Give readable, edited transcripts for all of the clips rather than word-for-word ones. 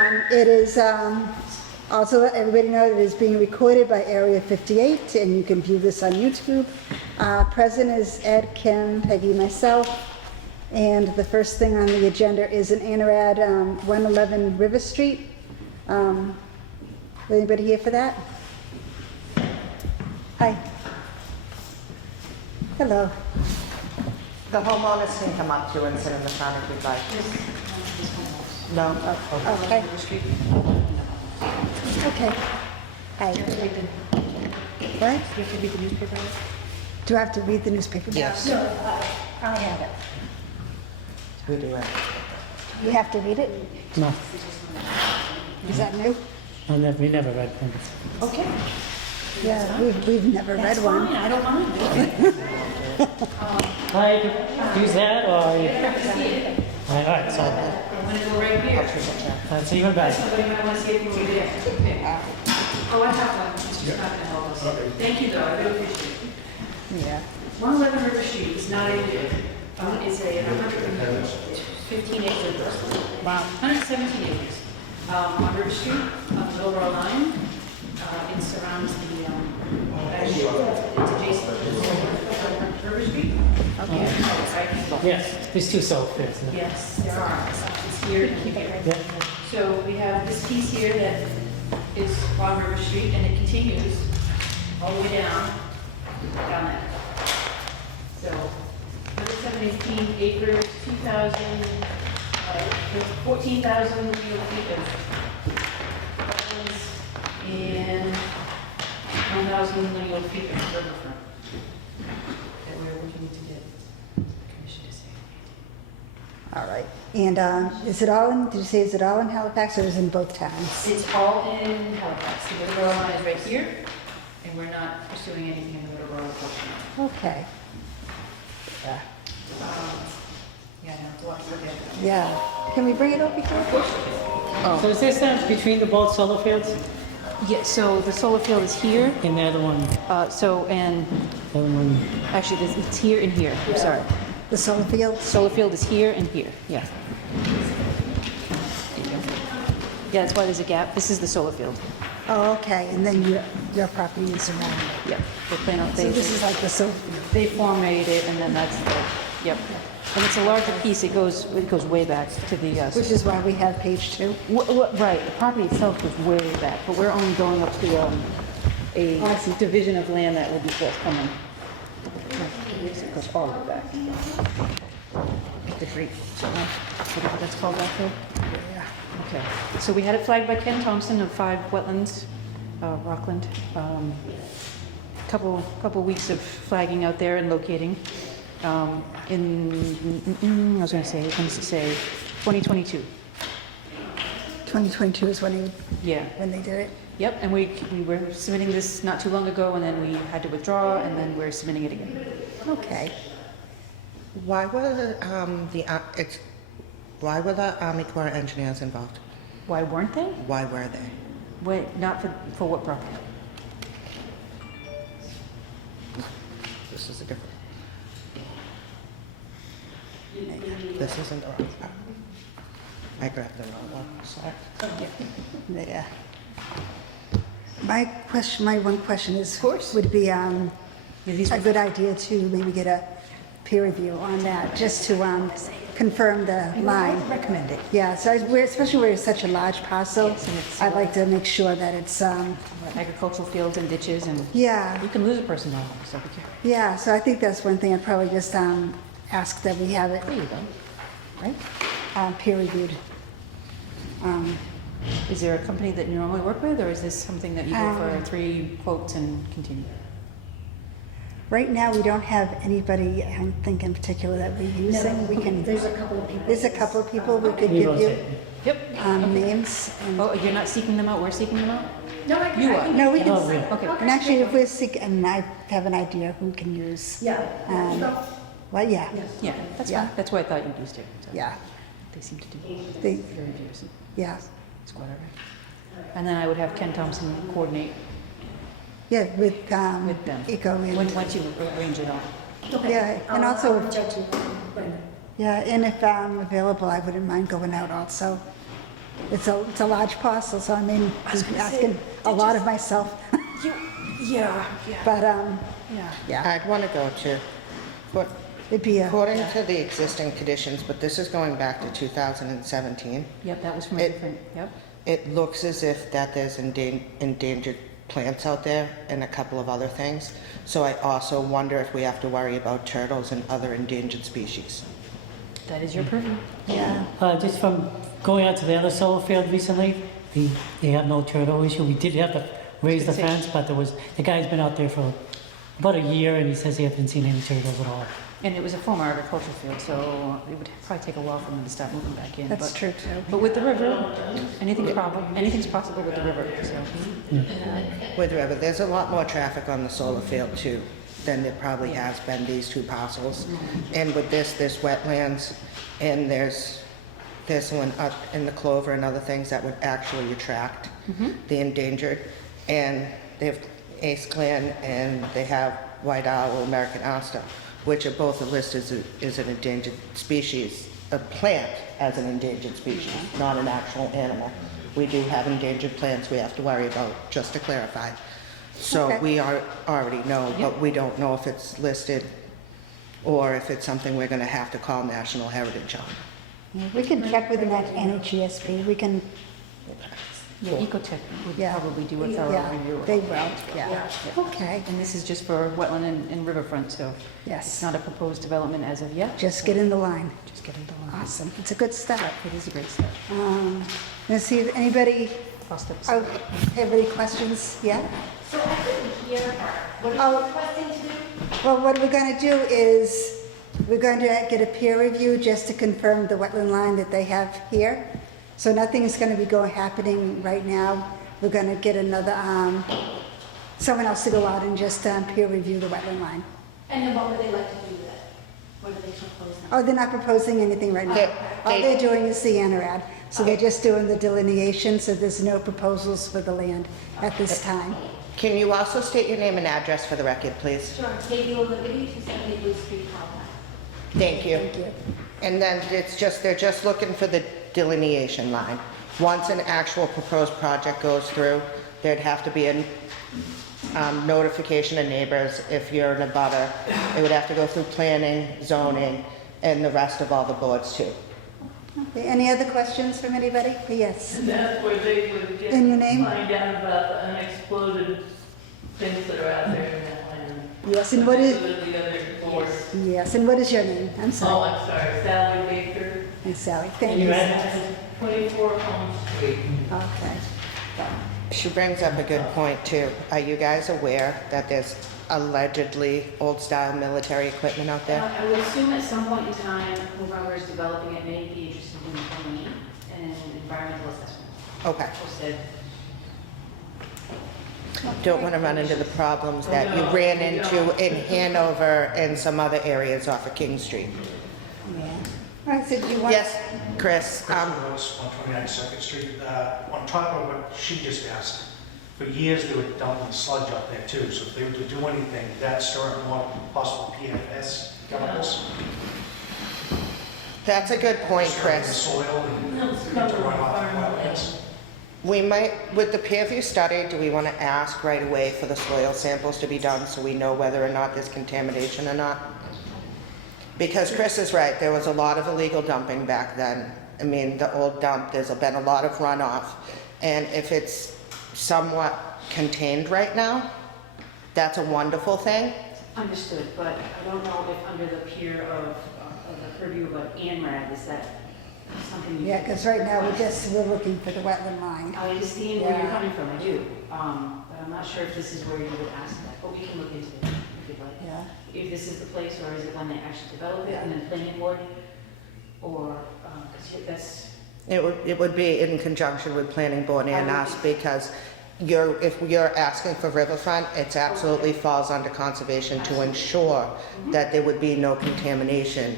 It is, also let everybody know that it is being recorded by Area 58, and you can view this on YouTube. Present is Ed, Kim, Peggy, myself, and the first thing on the agenda is an ANRAD 111 River Street. Anybody here for that? Hi. Hello. The homeowners can come up to and sit in the front if you'd like. No? Oh, Okay. Okay. Hi. What? You have to read the newspaper? Do I have to read the newspaper? Yes. No, I have it. We do it. You have to read it? No, Is that new? we never read them. Okay. Yeah, we've never read That's one. fine, I don't mind. I could use that or? All right, so I'm gonna go right here. that's even better. Somebody might wanna see it over there. Okay. Oh, I have one, it's just not gonna help us. Thank you though, I really appreciate it. Yeah. 111 River Street is not a, it's a 115 acres. Wow. 117 acres. On River Street, on the Middleborough line. It surrounds the, it's adjacent to River Street. Okay. Right. Yes, there's two self-fits. Yes, there are. It's here and here. Yeah. So we have this piece here that is on River Street, and it continues all the way down that. So, 117 acres, 14,000 linear feet of wetlands, and 1,000 linear feet of riverfront that we're looking to get the commission to say. All right. And is it all in, did you say, is it all in Halifax or is it in both towns? It's all in Halifax. The Middleborough line is right here, and we're not pursuing anything in the Middleborough portion. Okay. Yeah. Yeah, no, it's a lot to look at. Yeah. Can we bring it over here? So is this between the both solar fields? Yeah, so the solar field is here, And the other one, and the other one, actually, it's here and here, I'm sorry. The solar fields? Solar field is here and here, yeah. Yeah, that's why there's a gap. This is the solar field. Oh, okay. And then your property is around it. Yep. They plan on, So they, this is like the solar field. they formatted it, and then that's the, yep. And it's a larger piece. It goes way back to the, Which is why we have page 2. right, the property itself goes way back, but we're only going up to, a division of land that will be forthcoming. It goes all the way back. The great, whatever that's called back there. Yeah. Okay, so we had it flagged by Ken Thompson of 5 Wetlands, Rockland. Couple weeks of flagging out there and locating. I was going to say 2022. 2022 is when Yeah. they did it. Yep, and we were submitting this not too long ago, and then we had to withdraw, and then we're submitting it again. Okay. Why were why were the Army Corps of Engineers involved? Why weren't they? Why were they? Wait, not for what property? This is a different. This isn't the wrong part. I grabbed the wrong one. Sorry. Yeah. My one question is, Of course. would be these a good idea to maybe get a peer review on that, just to confirm the line. Recommend it. Yeah, so especially where it's such a large parcel, Yes, and it's, I'd like to make sure that it's, Agricultural fields and ditches, and yeah, you can lose a person now, so be careful. yeah, so I think that's one thing I'd probably just ask that we have it, There you go. right, peer reviewed. Is there a company that you normally work with, or is this something that you go for Um, 3 quotes and continue? Right now, we don't have anybody, I don't think in particular that we're using. We can, there's a couple of people we could we give will you take. Yep. names. And, Oh, you're not seeking them out, we're seeking them out? No, I You are. no, we can, Oh, yeah. Okay. and actually, if we're sick, and I have an idea who can use. Yeah. Well, yeah, Yeah, that's Yeah. fine. That's why I thought you'd used it. So yeah, They seem to do they, peer reviews. yeah, It's whatever. And then I would have Ken Thompson coordinate yeah, with with them. Eco and, Once you arrange it all. Okay. Yeah, and also- I'll reach out to Brenda. yeah, and if available, I wouldn't mind going out also. It's a large parcel, so I mean, he's asking a lot of myself. Yeah. But, Yeah. yeah, I'd want to go to, what, it'd be according to the existing conditions, but this is going back to 2017, Yep, that was from a It- different, yep. it looks as if that there's endangered plants out there and a couple of other things. So I also wonder if we have to worry about turtles and other endangered species. That is your purview. yeah. Just from going out to the other solar field recently, they have no turtle issue. We did have to raise the fence, but the guy's been out there for about a year and he says he hasn't seen any turtles at all. And it was a former agricultural field, so it would probably take a while for them to start moving back in. That's but- true too. But with the river, anything's possible with the river, so. With river, there's a lot more traffic on the solar field too than there probably has been these two parcels. And with this, there's wetlands and there's one up in the clover and other things that would actually attract the endangered. And they have ace gland and they have white owl, American aster, which are both listed as an endangered species, a plant as an endangered species, not an actual animal. We do have endangered plants we have to worry about, just to clarify. So Okay. we already know, but we don't know if it's listed or if it's something we're gonna have to call national heritage on. Yeah, we can check with the NHESP, we can, Yeah, Ecotech would Yeah. probably do a thorough yeah, review. they will, yeah. Okay, And this is just for wetland and riverfront, so it's yes, not a proposed development as of yet. just get in the line. Just get into line. Awesome, it's a good start. It is a great start. Let's see if anybody, I'll step oh, aside. have any questions? Yeah? So I couldn't hear, what are Oh. you requesting to do? Well, what we're going to do is, we're going to get a peer review just to confirm the wetland line that they have here. So nothing is going to be happening right now. We're going to get another, someone else to go out and just peer review the wetland line. And then what would they like to do with it? What do they propose now? Oh, they're not proposing anything right now. They- All they- they're doing is the ANRAD. So they're just doing the delineation, so there's no proposals for the land at this time. Can you also state your name and address for the record, please? Sure, KBO Liberty, 278 Blue Street, Halifax. Thank you. Thank you. And then they're just looking for the delineation line. Once an actual proposed project goes through, there'd have to be a notification of neighbors. If you're in a butter, it would have to go through planning, zoning, and the rest of all the boards too. Okay, any other questions from anybody? Yes. And that's where they would get, And your name? find out about the unexploded things that are out there in that land. Yes, and what is, Particularly the other boards. yes, and what is your name? I'm Oh, sorry. I'm sorry, Sally Baker, Hey, Sally, And thank you. your Sally. address? 24 Home Street. Okay. She brings up a good point too. Are you guys aware that there's allegedly old-style military equipment out there? I would assume at some point in time, whoever is developing it may be interested in planning and environmental assessment. Okay. Hosted. Don't want to run into the problems that you ran into in Hanover and some other areas off of King Street. Yeah. All right, so do you want? Yes, Chris, Rose, 129 Second Street. On top of what she just asked, for years they were dumping sludge up there too, so if they were to do anything, that storing more possible PFS chemicals. that's a good point, storing in the Chris. soil and No, it's to covered run in off the environmental wetlands. We might, with the peer review study, do we want to ask right away for the soil samples to be done so we know whether or not there's contamination or not? Because Chris is right, there was a lot of illegal dumping back then. I mean, the old dump, there's been a lot of runoff. And if it's somewhat contained right now, that's a wonderful thing. Understood, but I don't know if under the peer of the purview of ANRAD, is that something you? Yeah, because right now we're looking for the wetland line. I understand where you're Yeah. coming from, I do, but I'm not sure if this is where you would ask that, but we can look into it if you'd like. Yeah. If this is the place, or is it when they actually develop it and then planning board? Or, because that's, It would be in conjunction with planning board and us because if you're asking for riverfront, it absolutely falls under conservation to ensure that there would be no contamination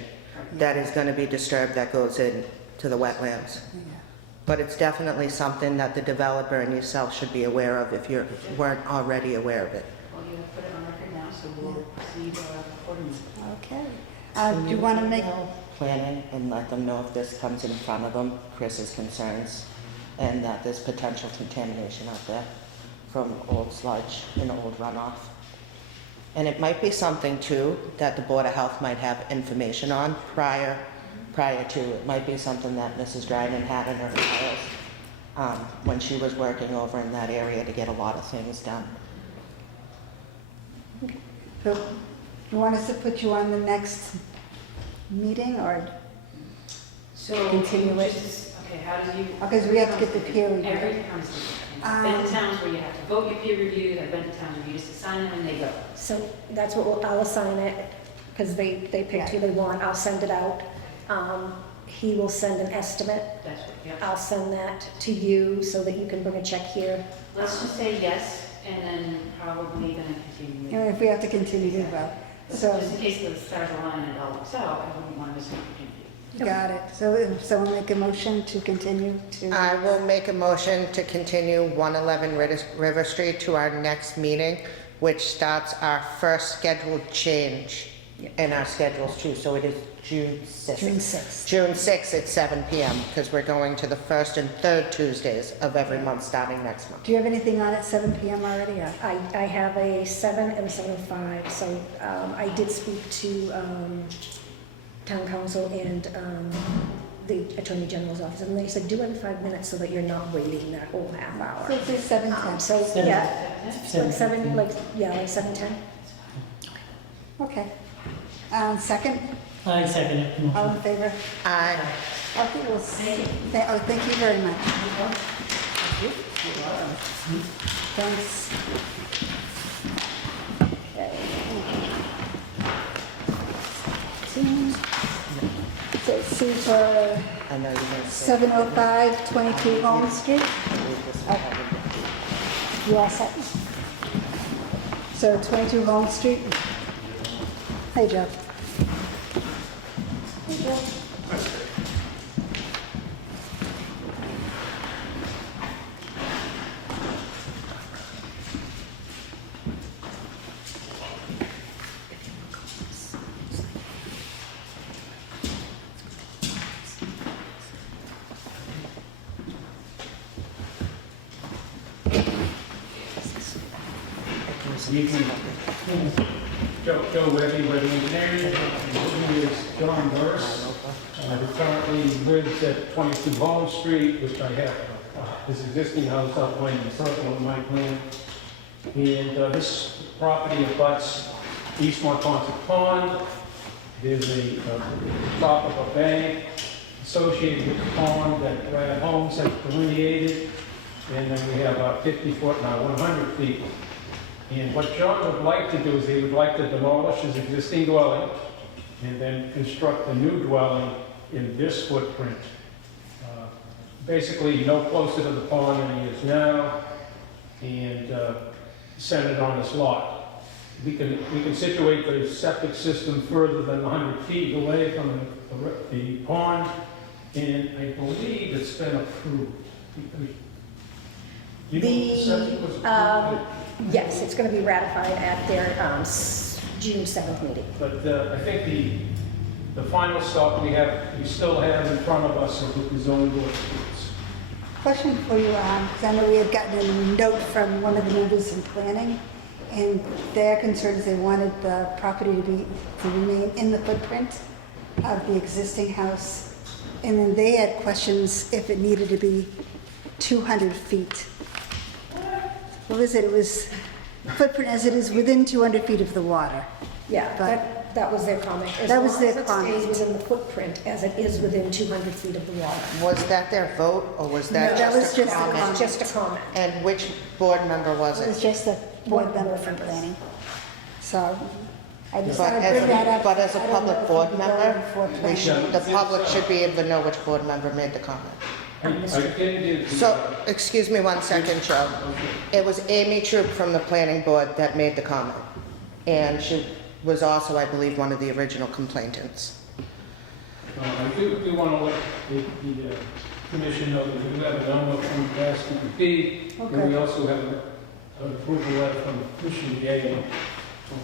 that is going to be disturbed that goes into the wetlands. Yeah. But it's definitely something that the developer and yourself should be aware of if you weren't already aware of it. well, you have put it on record now, so we'll proceed accordingly. Okay. Do you want to make, Planning and let them know if this comes in front of them, Chris's concerns. and that there's potential contamination out there from old sludge and old runoff. And it might be something too that the Board of Health might have information on prior to. It might be something that Mrs. Dryden had in her files when she was working over in that area to get a lot of things done. So you want us to put you on the next meeting or, So. Continue it. Okay, how do you? because we have to get the peer review. Every town's different. I've been to towns where you have to vote your peer reviews, I've been to towns where you just assign them and they go. So that's what I'll assign it, because they picked who they want. I'll send it out. He will send an estimate. That's what, yeah. I'll send that to you so that you can bring a check here. Let's just say yes, and then probably gonna continue. You know, if we have to continue to vote. So, Just in case the stars align and it all works out, I wouldn't want to miss an opportunity. got it. So if someone make a motion to continue to. I will make a motion to continue 111 River Street to our next meeting, which starts our first scheduled change in our schedules too. So it is June 6th. June 6th. June 6th at 7 p.m. because we're going to the first and third Tuesdays of every month starting next month. Do you have anything on at 7 p.m. already? Or? I have a 7 and 7:05, so I did speak to town council and the attorney general's office, and they said do it in 5 minutes so that you're not waiting that whole half So hour. it's like 7:10. So, Seven. yeah, like 7, like 7:10. Okay. Second, I second it. all in favor? Aye. Okay, well, thank you very much. Thanks. Okay. So, see for I know you're going to say. 705 22 Holmes Street. You all set? So 22 Holmes Street. Hey, Joe. Hey, Joe. Joe Webby, Webby Engineering, and with me is John Burris, who currently lives at 22 Holmes Street, which I have his existing house outlined in the circle of my plan. And this property abuts East Monpont Pond. There's a top of a bank associated with the pond that Brad Holmes has delineated. And then we have 50 foot, now 100 feet. And what John would like to do is he would like to demolish his existing dwelling and then construct a new dwelling in this footprint. Basically, no closer to the pond than he is now, and center it on this lot. We can situate the septic system further than 100 feet away from the pond, and I believe it's been approved. You know if the septic was approved? Yes, it's going to be ratified at their June 7th meeting. But I think the final stop we still have in front of us are with the zoning board. Question for you, because I know we had gotten a note from one of the members in planning, and their concern is they wanted the property to remain in the footprint of the existing house. And then they had questions if it needed to be 200 feet. What was it? It was footprint as it is within 200 feet of the water. Yeah, But- that was their comment. That was their As long comment. as it stays within the footprint, as it is within 200 feet of the water. Was that their vote, or was that No, that was just a just a comment? It's just a comment. And which board member was It was it? just a board Board member from members. planning. So I just But thought I'd bring that up. but as a I don't know public if it board would go member, before we planning. should, the public should be able to know which board member made the comment. I can give you. So, excuse me one second, Joe. It was Amy Troop from the planning board that made the comment. And she was also, I believe, one of the original complainants. I do want to let the commission know that we do have a number from the last DEP, and we also have an approval letter from Commission DA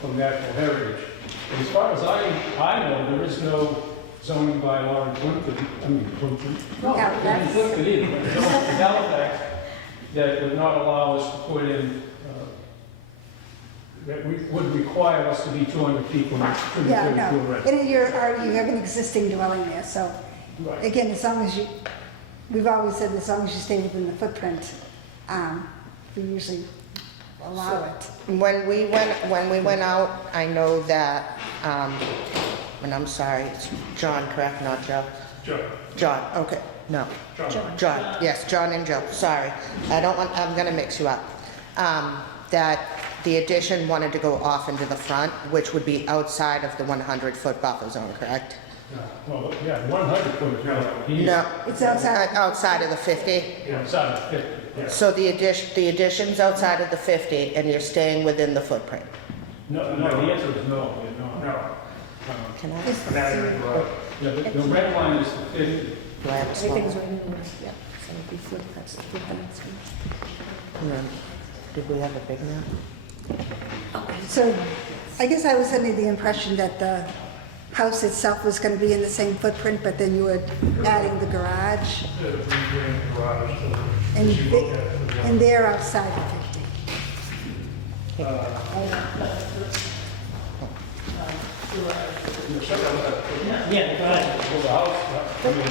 from Natural Heritage. And as far as I know, there is no zoning bylaw in Plimpton, I mean, Plimpton. No, Yeah, not in that's- Plimpton either, but in Halifax, that would not allow us to put in, that would require us to be 200 people in Yeah, 32 no, already. and you have an existing dwelling there, so, Right. again, as long as you, we've always said as long as you stay within the footprint, we usually allow it. When we went out, I know that, and I'm sorry, it's John, correct, not Joe? Sure. John, okay, no. John, yes, John and Joe, sorry. I'm gonna mix you up. That the addition wanted to go off into the front, which would be outside of the 100-foot buffer zone, correct? Well, yeah, 100 foot is right here. No, It's outside. outside of the 50? Yeah, outside of 50, yeah. So the addition's outside of the 50, and you're staying within the footprint? No, the answer is no, you're not. Can I? Yeah, the red line is the 50. Do I have a small? Everything's right in there, yeah. So it'd be flip, that's flip the next one. And then, did we have a big map? So I guess I was under the impression that the house itself was going to be in the same footprint, but then you were adding the garage, and and they're outside the 50. Yeah, the garage. Well, the house, I mean,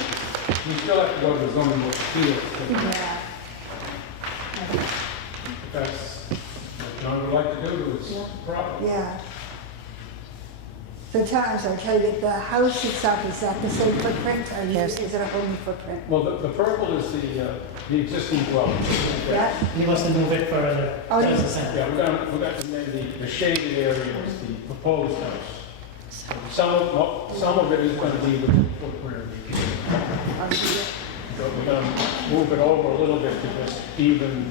you still have to go to the zoning board of appeals. Yeah. That's what John would like to do to his property. Yeah. So I'm sorry, tell you that the house itself, is that the same footprint, or Yes. is it a whole new footprint? Well, the purple is the existing dwelling. Yeah? He wants to move it further Oh, to yeah. the center. Yeah, we're going to name the shaded area is the proposed house. Some of it is going to be the footprint of the, but we're going to move it over a little bit to just even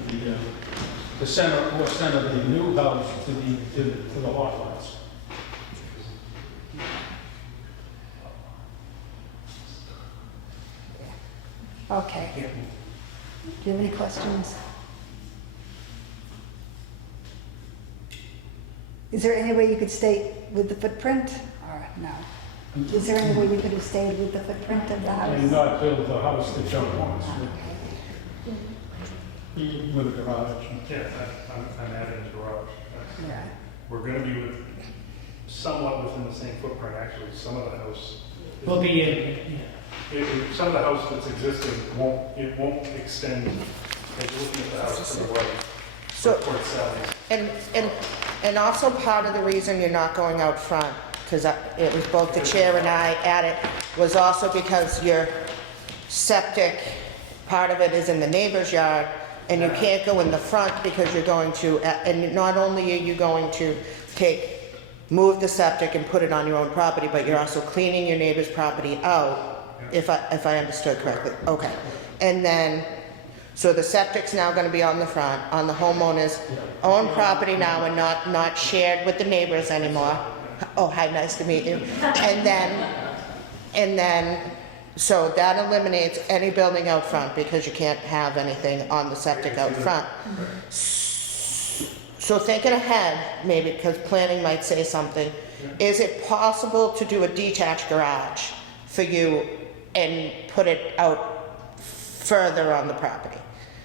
the center, more center of the new house to the lot lines. Okay. Do you have any questions? Is there any way you could stay with the footprint, or no? Is there any way you could have stayed with the footprint of the And house? not build the house that John wants with a garage. Yeah, I'm adding a garage. Yeah. We're gonna be somewhat within the same footprint, actually. Some of the house, We'll be in, yeah. some of the house that's existing won't extend, as you're looking at the house to the right, So, towards Sally's. and also part of the reason you're not going out front, because it was both the chair and I at it, was also because your septic, part of it is in the neighbor's yard, and you can't go in the front because you're going to, and not only are you going to move the septic and put it on your own property, but you're also cleaning your neighbor's property out, if I understood correctly. Okay. And then, so the septic's now gonna be on the front, on the homeowner's own property now, and not shared with the neighbors anymore. Oh, hi, nice to meet you. And then, so that eliminates any building out front, because you can't have anything on the septic out front. So thinking ahead, maybe, because planning might say something, is it possible to do a detached garage for you and put it out further on the property?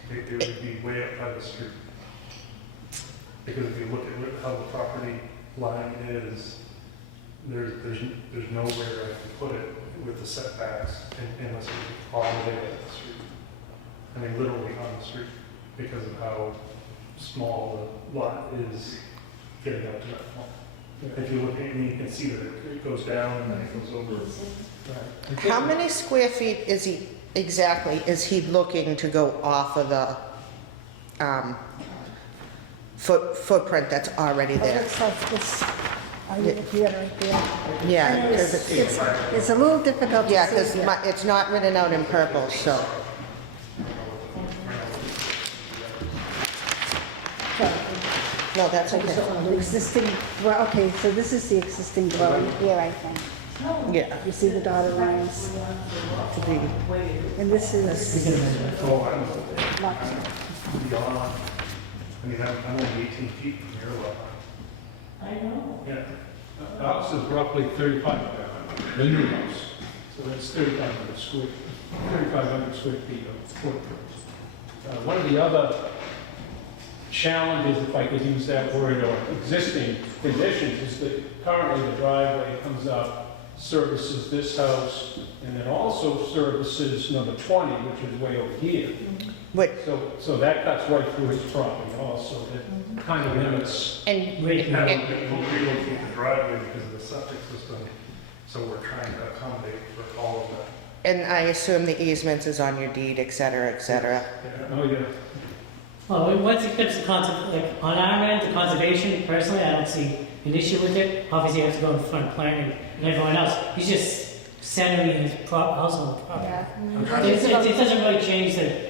It would be way up by the street. Because if you look at how the property line is, there's nowhere I can put it with the setbacks unless it's all the way up the street. I mean, literally on the street, because of how small the lot is getting up to that point. If you look at it, you can see that it goes down and then it goes over. How many square feet is he looking to go off of the footprint that's already Oh, there? looks like this, are you looking at it right there? Yeah, I know because it's a little difficult to see. yeah, because here. it's not written out in purple, so. No, that's okay. The existing, well, okay, so this is the existing dwelling here, I think. Yeah. You see the dotted lines? To be, And this is So I'm lot. beyond, I mean, I'm only 18 feet from your lot. I know. Yeah. The house is roughly 35, the new house. So that's 3,500 square feet of footprint. One of the other challenges, if I could use that word, or existing conditions, is that currently the driveway comes up, services this house, and then also services number 20, which is way over here. Wait, So that cuts right through his property also. It kind of limits. and, Right. We haven't been relocate the driveway because of the septic system, so we're trying to accommodate for all of that. and I assume the easements is on your deed, et cetera, et cetera. Oh, yeah. Well, once it comes to like on our end, the conservation, personally, I don't see an issue with it. Obviously, you have to go in front of planning and everyone else. He's just centering his house on the property. Yeah. It doesn't really change the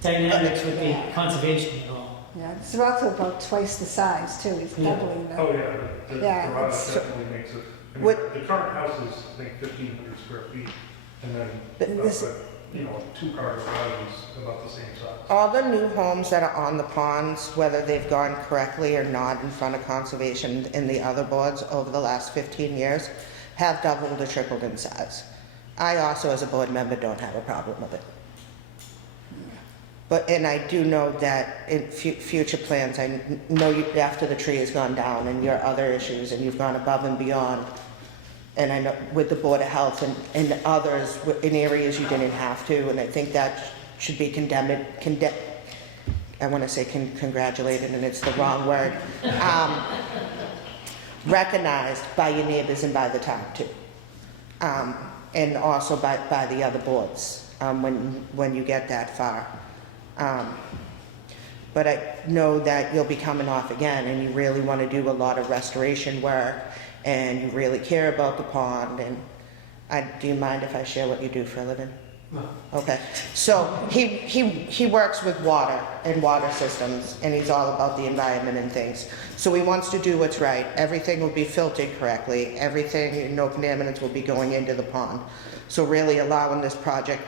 dynamics with the conservation at all. Yeah, it's also about twice the size too, it's Yeah. doubling the. Oh, yeah, the Yeah, garage it's- definitely makes it, I mean, What- the current house is, I think, 1,500 square feet, and then, This- you know, a two-car garage is about the same size. All the new homes that are on the ponds, whether they've gone correctly or not in front of conservation and the other boards over the last 15 years, have doubled or tripled in size. I also, as a board member, don't have a problem with it. But, and I do know that in future plans, I know you, after the tree has gone down and your other issues, and you've gone above and beyond, and I know with the Board of Health and others in areas you didn't have to, and I think that should be I want to say congratulated, and it's the wrong word, recognized by your neighbors and by the town too. And also by the other boards, when you get that far. But I know that you'll be coming off again, and you really want to do a lot of restoration work, and you really care about the pond, and do you mind if I share what you do for a living? No. Okay, so he works with water and water systems, and he's all about the environment and things. So he wants to do what's right. Everything will be filtered correctly. Everything, no contaminants will be going into the pond. So really allowing this project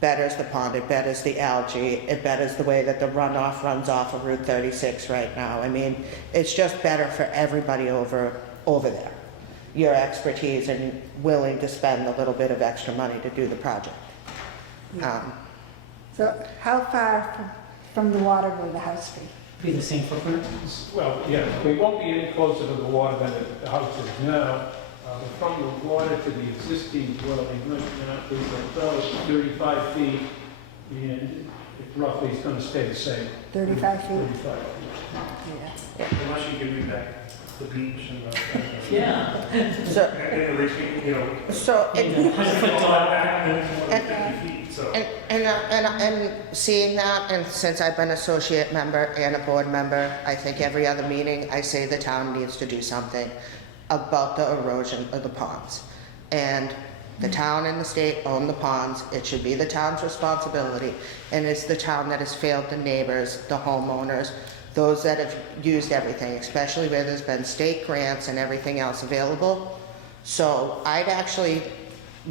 betters the pond, it betters the algae, it betters the way that the runoff runs off of Route 36 right now. I mean, it's just better for everybody over there. Your expertise and willing to spend a little bit of extra money to do the project. So how far from the water will the house be? Be the same footprint. Well, yeah, we won't be any closer to the water than the house is now. From the water to the existing dwelling, is about 35 feet, and it roughly is going to stay the same. 35 feet? 35 feet. Yeah. Unless you give me back the beach and the. Yeah. So, At least, you know. so it, 100-foot tall. And 50 feet, so. and seeing that, and since I've been associate member and a board member, I think every other meeting I say the town needs to do something about the erosion of the ponds. And the town and the state own the ponds. It should be the town's responsibility. And it's the town that has failed the neighbors, the homeowners, those that have used everything, especially where there's been state grants and everything else available. So I'd actually,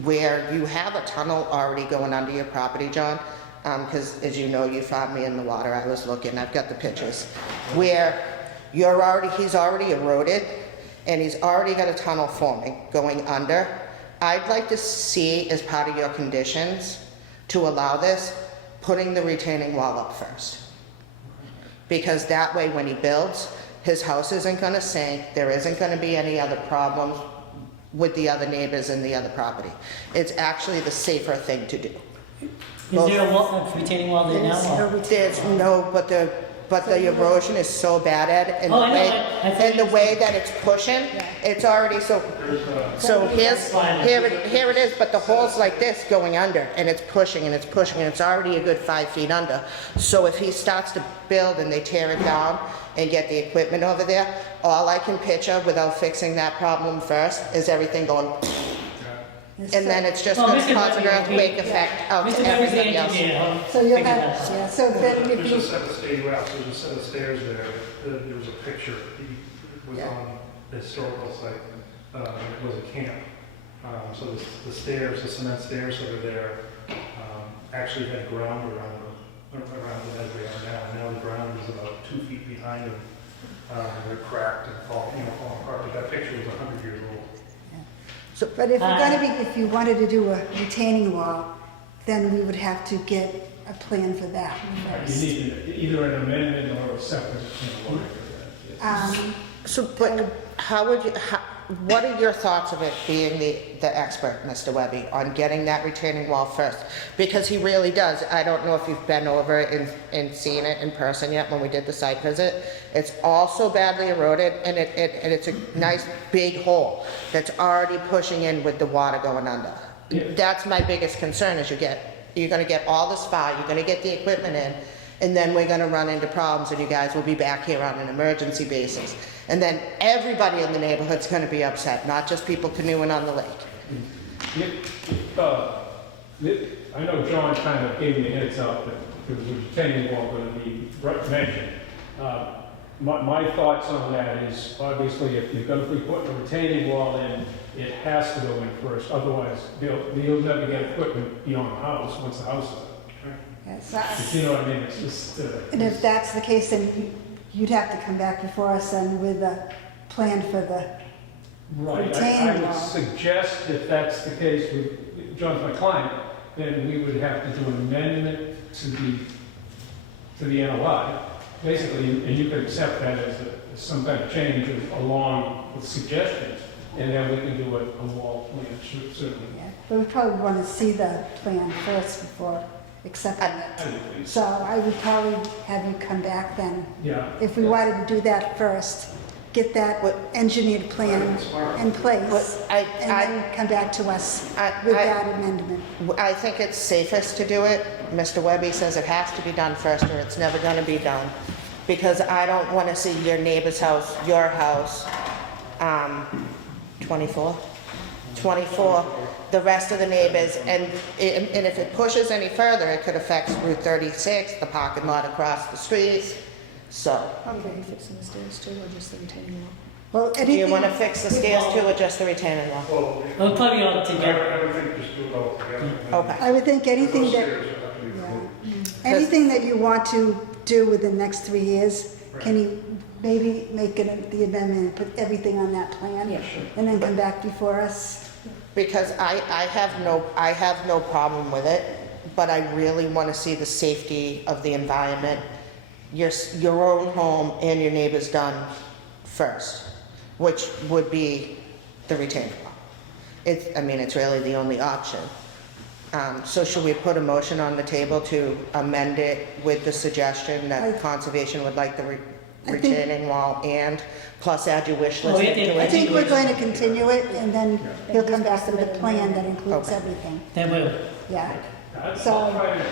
where you have a tunnel already going under your property, John, because as you know, you found me in the water, I was looking, I've got the pictures, where he's already eroded, and he's already got a tunnel forming, going under. I'd like to see, as part of your conditions, to allow this, putting the retaining wall up first. Because that way, when he builds, his house isn't gonna sink, there isn't gonna be any other problems with the other neighbors and the other property. It's actually the safer thing to do. Is there a retaining wall there There's no now? retaining There's no, but the erosion is so bad, Ed, and Oh, I know, I think the way that it's pushing, it's already so. So here it is, but the hole's like this going under, and it's pushing, and it's pushing, and it's already a good 5 feet under. So if he starts to build and they tear it down and get the equipment over there, all I can picture without fixing that problem first is everything going, and then it's just Well, gonna Mr. cause an Murphy, earthquake effect out Mr. to Murphy's the everything else. engineer. He'll So you'll figure have, that out. yeah, so then if There's a you, set of stairs, there's a set of stairs there, there was a picture, it was Yeah. on the historical site, it was a camp. So the stairs, the cement stairs that are there, actually had ground around them as they are now. Now the ground is about 2 feet behind them. They're cracked and falling apart, but that picture was 100 years old. But if we're gonna be, if you wanted to do a retaining wall, then we would have to get a plan for that You first. need either an amendment or a separate, warrant for that, yes. So, but how would you, what are your thoughts of it being the expert, Mr. Webby, on getting that retaining wall first? Because he really does. I don't know if you've been over it and seen it in person yet when we did the site visit. It's all so badly eroded, and it's a nice big hole that's already pushing in with the water going under. Yeah. That's my biggest concern is you're gonna get all this far, you're gonna get the equipment in, and then we're gonna run into problems and you guys will be back here on an emergency basis. And then everybody in the neighborhood's gonna be upset, not just people canoeing on the lake. I know John kind of gave me a heads up that there was a retaining wall going to be mentioned. My thoughts on that is, obviously, if you're going to be putting a retaining wall in, it has to go in first, otherwise you'll never get equipment beyond the house, once the house is up. Yes, If you know what I mean, it's just, and if that's the case, then you'd have to come back before us then with a plan for the, right. I retaining would wall. suggest if that's the case with John's my client, then we would have to do an amendment to the NOI, basically, and you could accept that as some kind of change along with suggestions, and then we can do a wall plan, certainly. yeah. But we probably want to see the plan first before accepting I it. would think. So I would probably have you come back then. Yeah. If we wanted to do that first, get that engineered plan in place, I- and then come back to us with that amendment. I think it's safest to do it. Mr. Webby says it has to be done first or it's never gonna be done. Because I don't wanna see your neighbor's house, your house, 24, the rest of the neighbors, and if it pushes any further, it could affect Route 36, the parking lot across the street, so. Are you fixing the stairs too, or just the retaining wall? Well, Do you anything, wanna fix the scales too, or just the retaining wall? Well, We'll probably all together. I would think just do it all together. Okay. I would think anything Those that, stairs have to be removed. anything that you want to do within the next 3 years, can you maybe make the amendment and put everything on that plan? Yeah. And then come back before us? Because I have no problem with it, but I really wanna see the safety of the environment, your own home and your neighbors done first, which would be the retaining wall. It's really the only option. So should we put a motion on the table to amend it with the suggestion that conservation would like the I think- retaining wall and plus add your wish list Oh, yeah, into yeah. I it? think we're going to continue it, and then he'll come back with a plan that includes Okay. everything, Then we'll, yeah. I'll So- try to,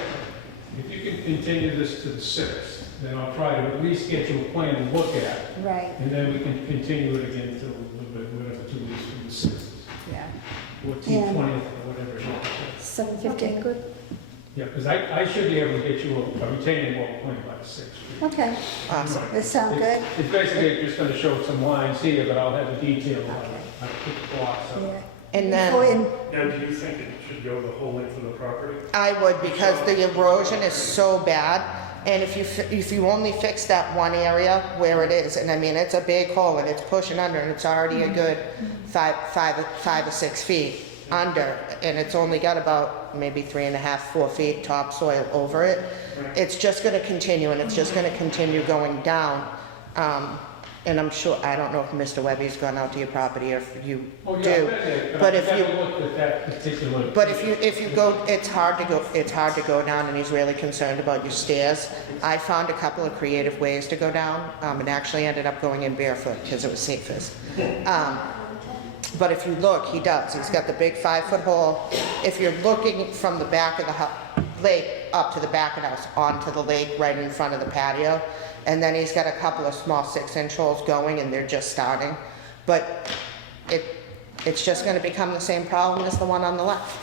if you can continue this to the 6th, then I'll try to at least get you a plan to look at, Right, and then we can continue it again till whatever 2 weeks from the 6th, yeah. 14th, And- 20th, or whatever it is. 7:15, good? Yeah, because I should be able to get you a retaining wall plan by the 6th. Okay, Awesome. that sound good? It's basically just going to show some lines here, but I'll have the detail on it. I put the blocks up. Yeah. And then. Oh, and Now, do you think it should go the whole length of the property? I would, because the erosion is so bad, and if you only fix that one area where it is, and I mean, it's a big hole, and it's pushing under, and it's already a good 5 or 6 feet under, and it's only got about maybe 3.5, 4 feet topsoil over it, it's just gonna continue, and it's just gonna continue going down. And I'm sure, I don't know if Mr. Webby's gone out to your property, or if you Oh, yeah, do, but but I've if you. never looked at that particular. But if you go, it's hard to go down, and he's really concerned about your stairs. I found a couple of creative ways to go down, and actually ended up going in barefoot because it was safest. But if you look, he does. He's got the big 5-foot hole. If you're looking from the back of the lake up to the back of the house, onto the lake right in front of the patio, and then he's got a couple of small 6-inch holes going, and they're just starting. But it's just gonna become the same problem as the one on the left.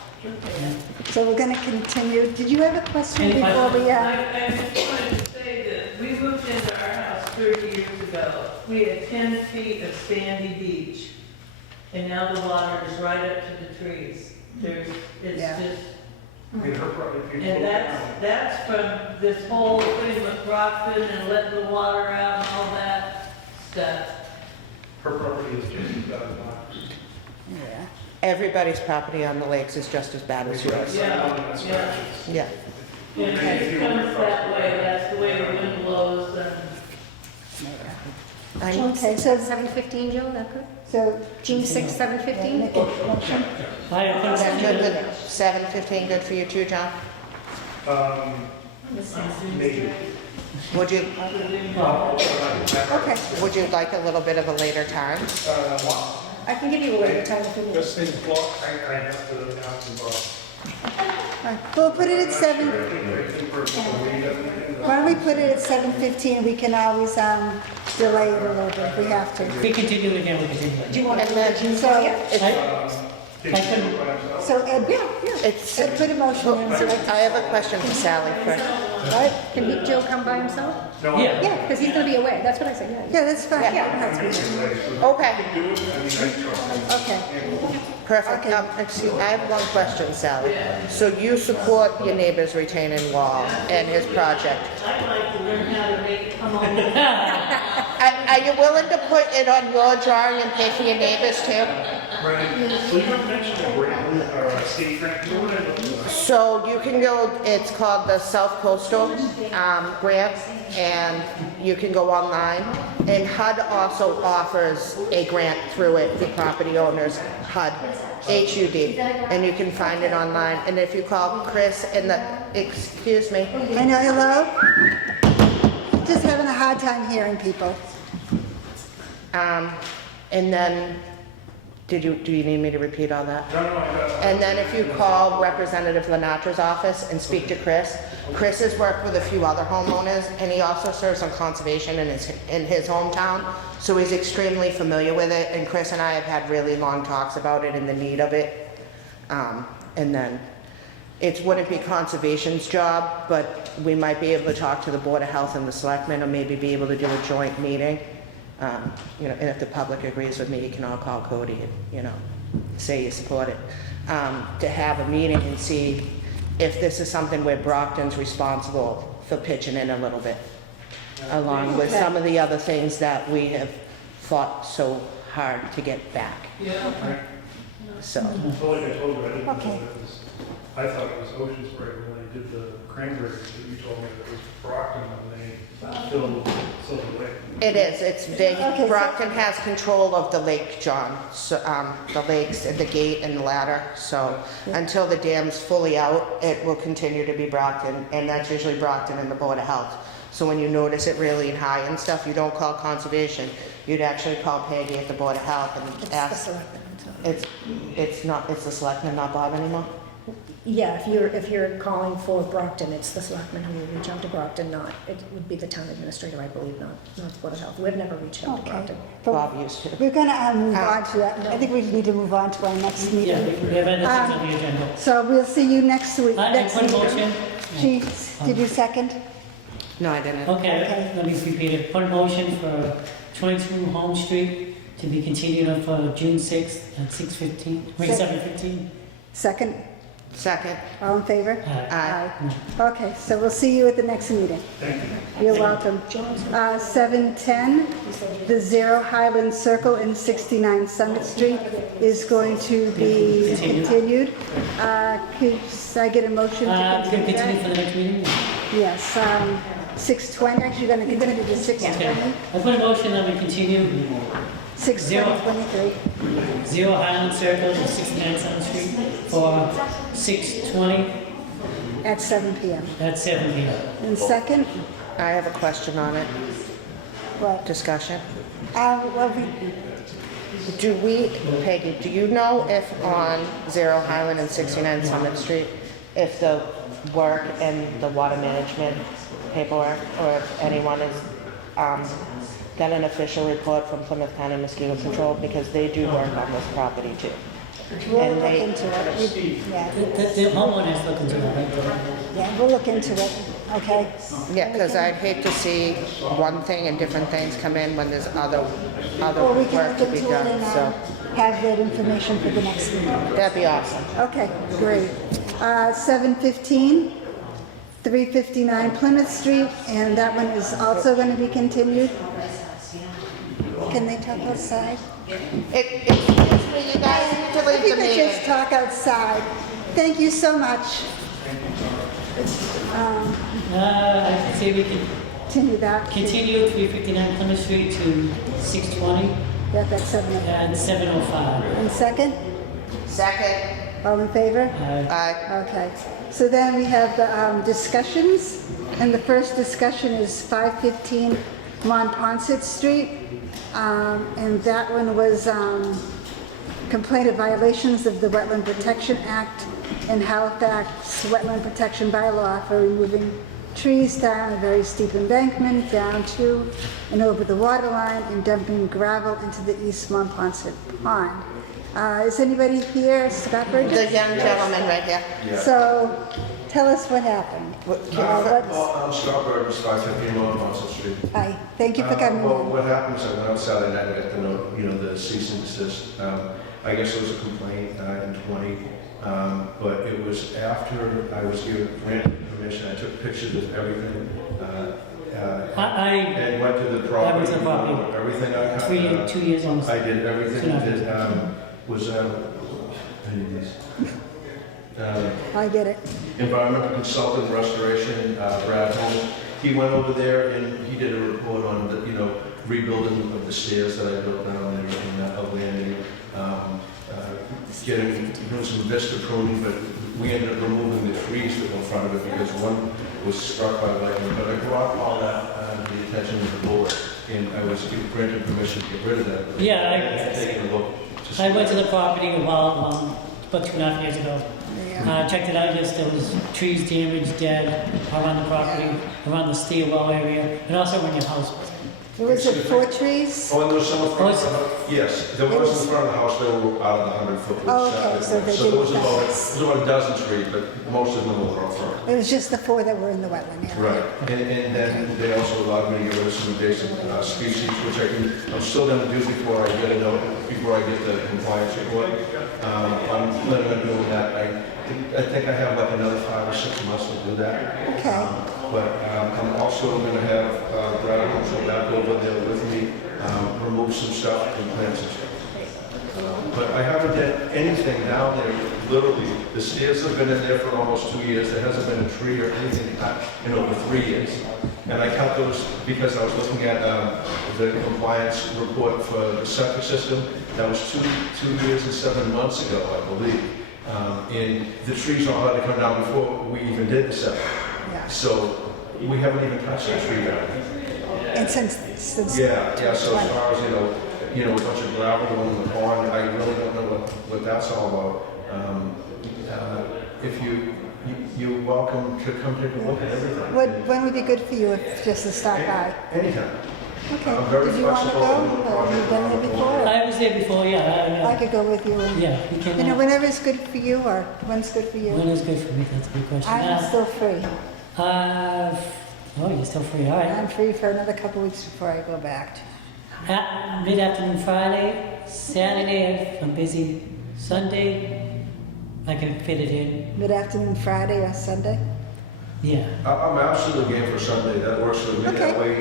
so we're gonna continue. Did you have a question Any before we, I just wanted to say that we moved into our house 30 years ago. We had 10 feet of sandy beach, and now the water is right up to the trees. It's Yeah. just, I mean, her property, if you and go that's from this whole thing with Rockford and letting the water out and all that stuff. her property is just about, yeah. Everybody's property on the lakes is just as bad as yours. Yeah, yeah. Yeah. And it comes that way, that's the way the wind blows, and June Okay, 6th, so- 7:15, Joe, that good? So, June 6th, 7:15? make a motion. I put Is that good it with 7:15, good for you too, John? Maybe. Would you, Okay, would you like a little bit of a later time? I can give you a later time if you need. Just think, well, I have to ask them about. all right. We'll put it at 7, why don't we put it at 7:15? We can always delay it a little bit if we have to. If we continue it again, we continue it. Do you want to And do then- the June So, 20th? I couldn't, so Ed, It's, Ed put a motion in, so I have a question for Sally first. right? Can Joe come by himself? yeah. Yeah, because he's going to be away. That's what I said, yeah. Yeah, that's fine. Yeah. Okay, Okay. perfect. Okay. Excuse, I have one question, Sally. So you support your neighbor's retaining wall and his project? I'd like to learn how to make, come on. Are you willing to put it on your drawing and pay for your neighbors too? Right, so you mentioned a grant, or a state grant, you know what I'm looking for? So you can go, it's called the South Coastal Grant, and you can go online. And HUD also offers a grant through it for property owners, HUD, H-U-D, and you can find it online. And if you call Chris in the, excuse me, I know, hello? Just having a hard time hearing people. and then, do you need me to repeat all that? No, I got it. And then if you call Representative Lenatra's office and speak to Chris, Chris has worked with a few other homeowners, and he also serves on conservation in his hometown, so he's extremely familiar with it, and Chris and I have had really long talks about it and the need of it. And then, it wouldn't be conservation's job, but we might be able to talk to the Board of Health and the Selectmen, or maybe be able to do a joint meeting. You know, and if the public agrees with me, you can all call Cody and, you know, say you support it. To have a meeting and see if this is something where Brockton's responsible for pitching in a little bit, along with some of the other things that we have fought so hard to get back. So, So like I told you, I didn't know Okay. that it was, I thought it was Ocean Spray when they did the cranberries, that you told me that it was Brockton when they filled Silver Lake. it is, it's big. Okay, so- Brockton has control of the lake, John, so, the lakes and the gate and the ladder. So until the dam's fully out, it will continue to be Brockton, and that's usually Brockton and the Board of Health. So when you notice it really high and stuff, you don't call conservation, you'd actually call Peggy at the Board of Health and It's the ask. selectmen. so. It's not, it's the selectmen, not Bob anymore? Yeah, if you're calling for Brockton, it's the selectmen who will reach out to Brockton, not, it would be the town administrator, I believe, not the Board of Health. We've never reached out to Okay. Brockton. But Bob used to. we're gonna move on to that. I think we need to move on to our next Yeah, meeting. we have other things on the agenda. So we'll see you next week. I next put a meeting. motion. Chief, did you second? No, I didn't. Okay, let me repeat it. Put a motion for 22 Home Street to be continued on for June 6th at 6:15, wait, 7:15. Second? Second. All in favor? Aye. Okay, so we'll see you at the next meeting. Thank you. You're welcome. 7:10, the Zero Highland Circle in 69 Summit Street is going to be continued. Could I get a motion to Can continue continue that? for the next meeting? Yes, 6:20, actually, you're gonna do the 6:20, Okay. I put a motion that we continue 6:23. Zero Highland Circle to 69 Summit Street for 6:20 At 7 PM. at 7 p.m. And second, I have a question on it. what? Discussion. Well, Do we, Peggy, do you know if on Zero Highland and 69 Summit Street, if the work and the water management paperwork, or if anyone has got an official report from Plymouth County Mosquito Control, because they do work on this property too? we'll And look they- into it. Yeah, The homeowner is looking to it, right? yeah, we'll look into it, okay? Yeah, because I'd hate to see one thing and different things come in when there's other Well, we can work look to be into it done, and so have that information for the next meeting. that'd be awesome. Okay, great. 7:15, 359 Plymouth Street, and that one is also going to be continued. Can they talk outside? It's you guys need to If leave you the could meeting. just talk outside. Thank you so much. I can say we can Continue that. continue 359 Plymouth Street to 620 Yeah, that's 7. and 705. And second? Second. All in favor? Aye. Okay, so then we have the discussions, and the first discussion is 515 Monpont Street, and that one was complaint of violations of the Wetland Protection Act and Halifax Wetland Protection Bylaw for removing trees down a very steep embankment down to and over the water line and dumping gravel into the East Monpont Pond. Is anybody here, Scott Burgess? The young gentleman right here. So, tell us what happened. I'm Scott Burgess, 515 North Monson Street. Hi, thank you for coming Well, in. what happened is I went out Saturday night, I got the note, the cease and desist. I guess it was a complaint in 20, but it was after I was given granted permission. I took pictures of everything. And went to the property. I was at the property. Everything I cut. 2 years almost. I did everything Two that was, I get it. environmental consultant restoration, Brad Holmes. He went over there and he did a report on the, rebuilding of the stairs that I built down there in that landing. Doing some vista pruning, but we ended up removing the trees that were in front of it because one was struck by lightning. But I brought all that to the attention of the board, and I was granted permission to get rid of that. Yeah, I've taken a look. I went to the property about 2.5 years ago. Checked it out, yes, there was trees damaged, dead around the property, around the steel well area, and also around your house. Was it 4 trees? Oh, and there was some in front of Was- the house? Yes, there was in front of the house, they were out of the 100-foot. Oh, okay, so they there was didn't about, pass. there was about a dozen trees, but most of them were out front. It was just the 4 that were in the wetland area. Right, and then they also allowed me to get rid of some invasive species, which I'm still gonna do before I get the compliance report. I'm planning on doing that. I think I have like another 5 or 6 months to do that. Okay. But I'm also gonna have Brad go back over there with me, remove some stuff and plant some stuff. But I haven't done anything down there, literally. The stairs have been in there for almost 2 years. There hasn't been a tree or anything cut in over 3 years. And I cut those because I was looking at the compliance report for the septic system. That was two years and 7 months ago, I believe. And the trees all had to come down before we even did the septic. Yeah. So we haven't even touched that tree down. And since Yeah, so as far as, a bunch of gravel in the pond, I really don't know what that's all about. If you're welcome to come take a look at everything. when would be good for you if just to stop by? Anytime. Okay, I'm very did you want to flexible. go? Have you done it before? I was there before, yeah. I could go with you. And, Yeah, you can. whenever's good for you or when's good for When you. is good for me? That's a good question. I'm still free. You're still free, all right. I'm free for another couple weeks before I go back. Mid-afternoon Friday, Saturday, I'm busy. Sunday, I can fit it in. Mid-afternoon Friday or Sunday? Yeah. I'm absolutely game for Sunday. That works for me. Okay. That way,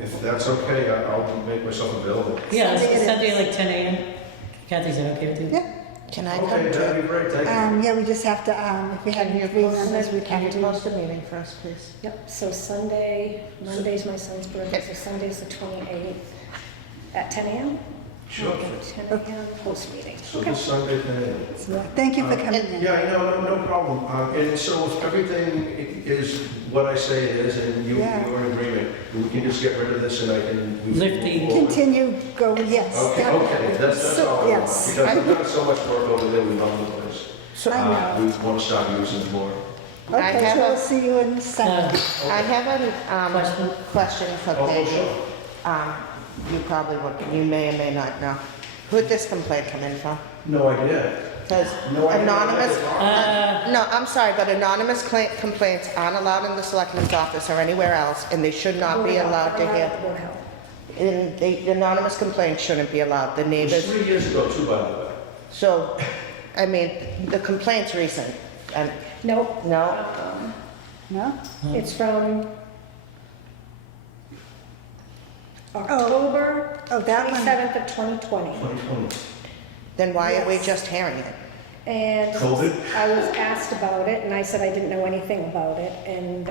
if that's okay, I'll make myself available. Yeah, Sunday it Sunday is. like 10 a.m. Kathy, is that okay with you? Yeah. Can I come Okay, to? that'd be great. Thank you. Yeah, we just have to, if we have Can you 3 post members, we it? Can have you to. post a meeting for us, please? Yep, so Monday's my son's birthday, so Sunday's the 28th at 10 a.m.? Sure. 10 a.m. post meeting. So Okay. this Sunday, 10 a.m. Yeah, thank you for coming in. Yeah, no problem. And so if everything is what I say it is and you're in agreement, we can just get rid of this and I can... Lift the- Continue, go, yes. Okay, that's So- all I want. yes. Because we've done so much work over there, we love the place. So I know. We want to start using it more. I Okay, have so a- we'll see you in Sunday. I have a question for Oh, David. sure. You probably would, you may or may not know. Who'd this complaint come in from? No idea. Because No idea. anonymous, no, I'm sorry, but anonymous complaints aren't allowed in the selectman's office or anywhere else, and they should not be allowed to hear. Board of Health. And the anonymous complaints shouldn't be allowed, the It was neighbors. 3 years ago too, by the way. So, I mean, the complaint's recent, and, Nope, no? No? it's from October Oh, that one. 27th of 2020. 2020. Then why are we Yes. just hearing it? And COVID? I was asked about it, and I said I didn't know anything about it. And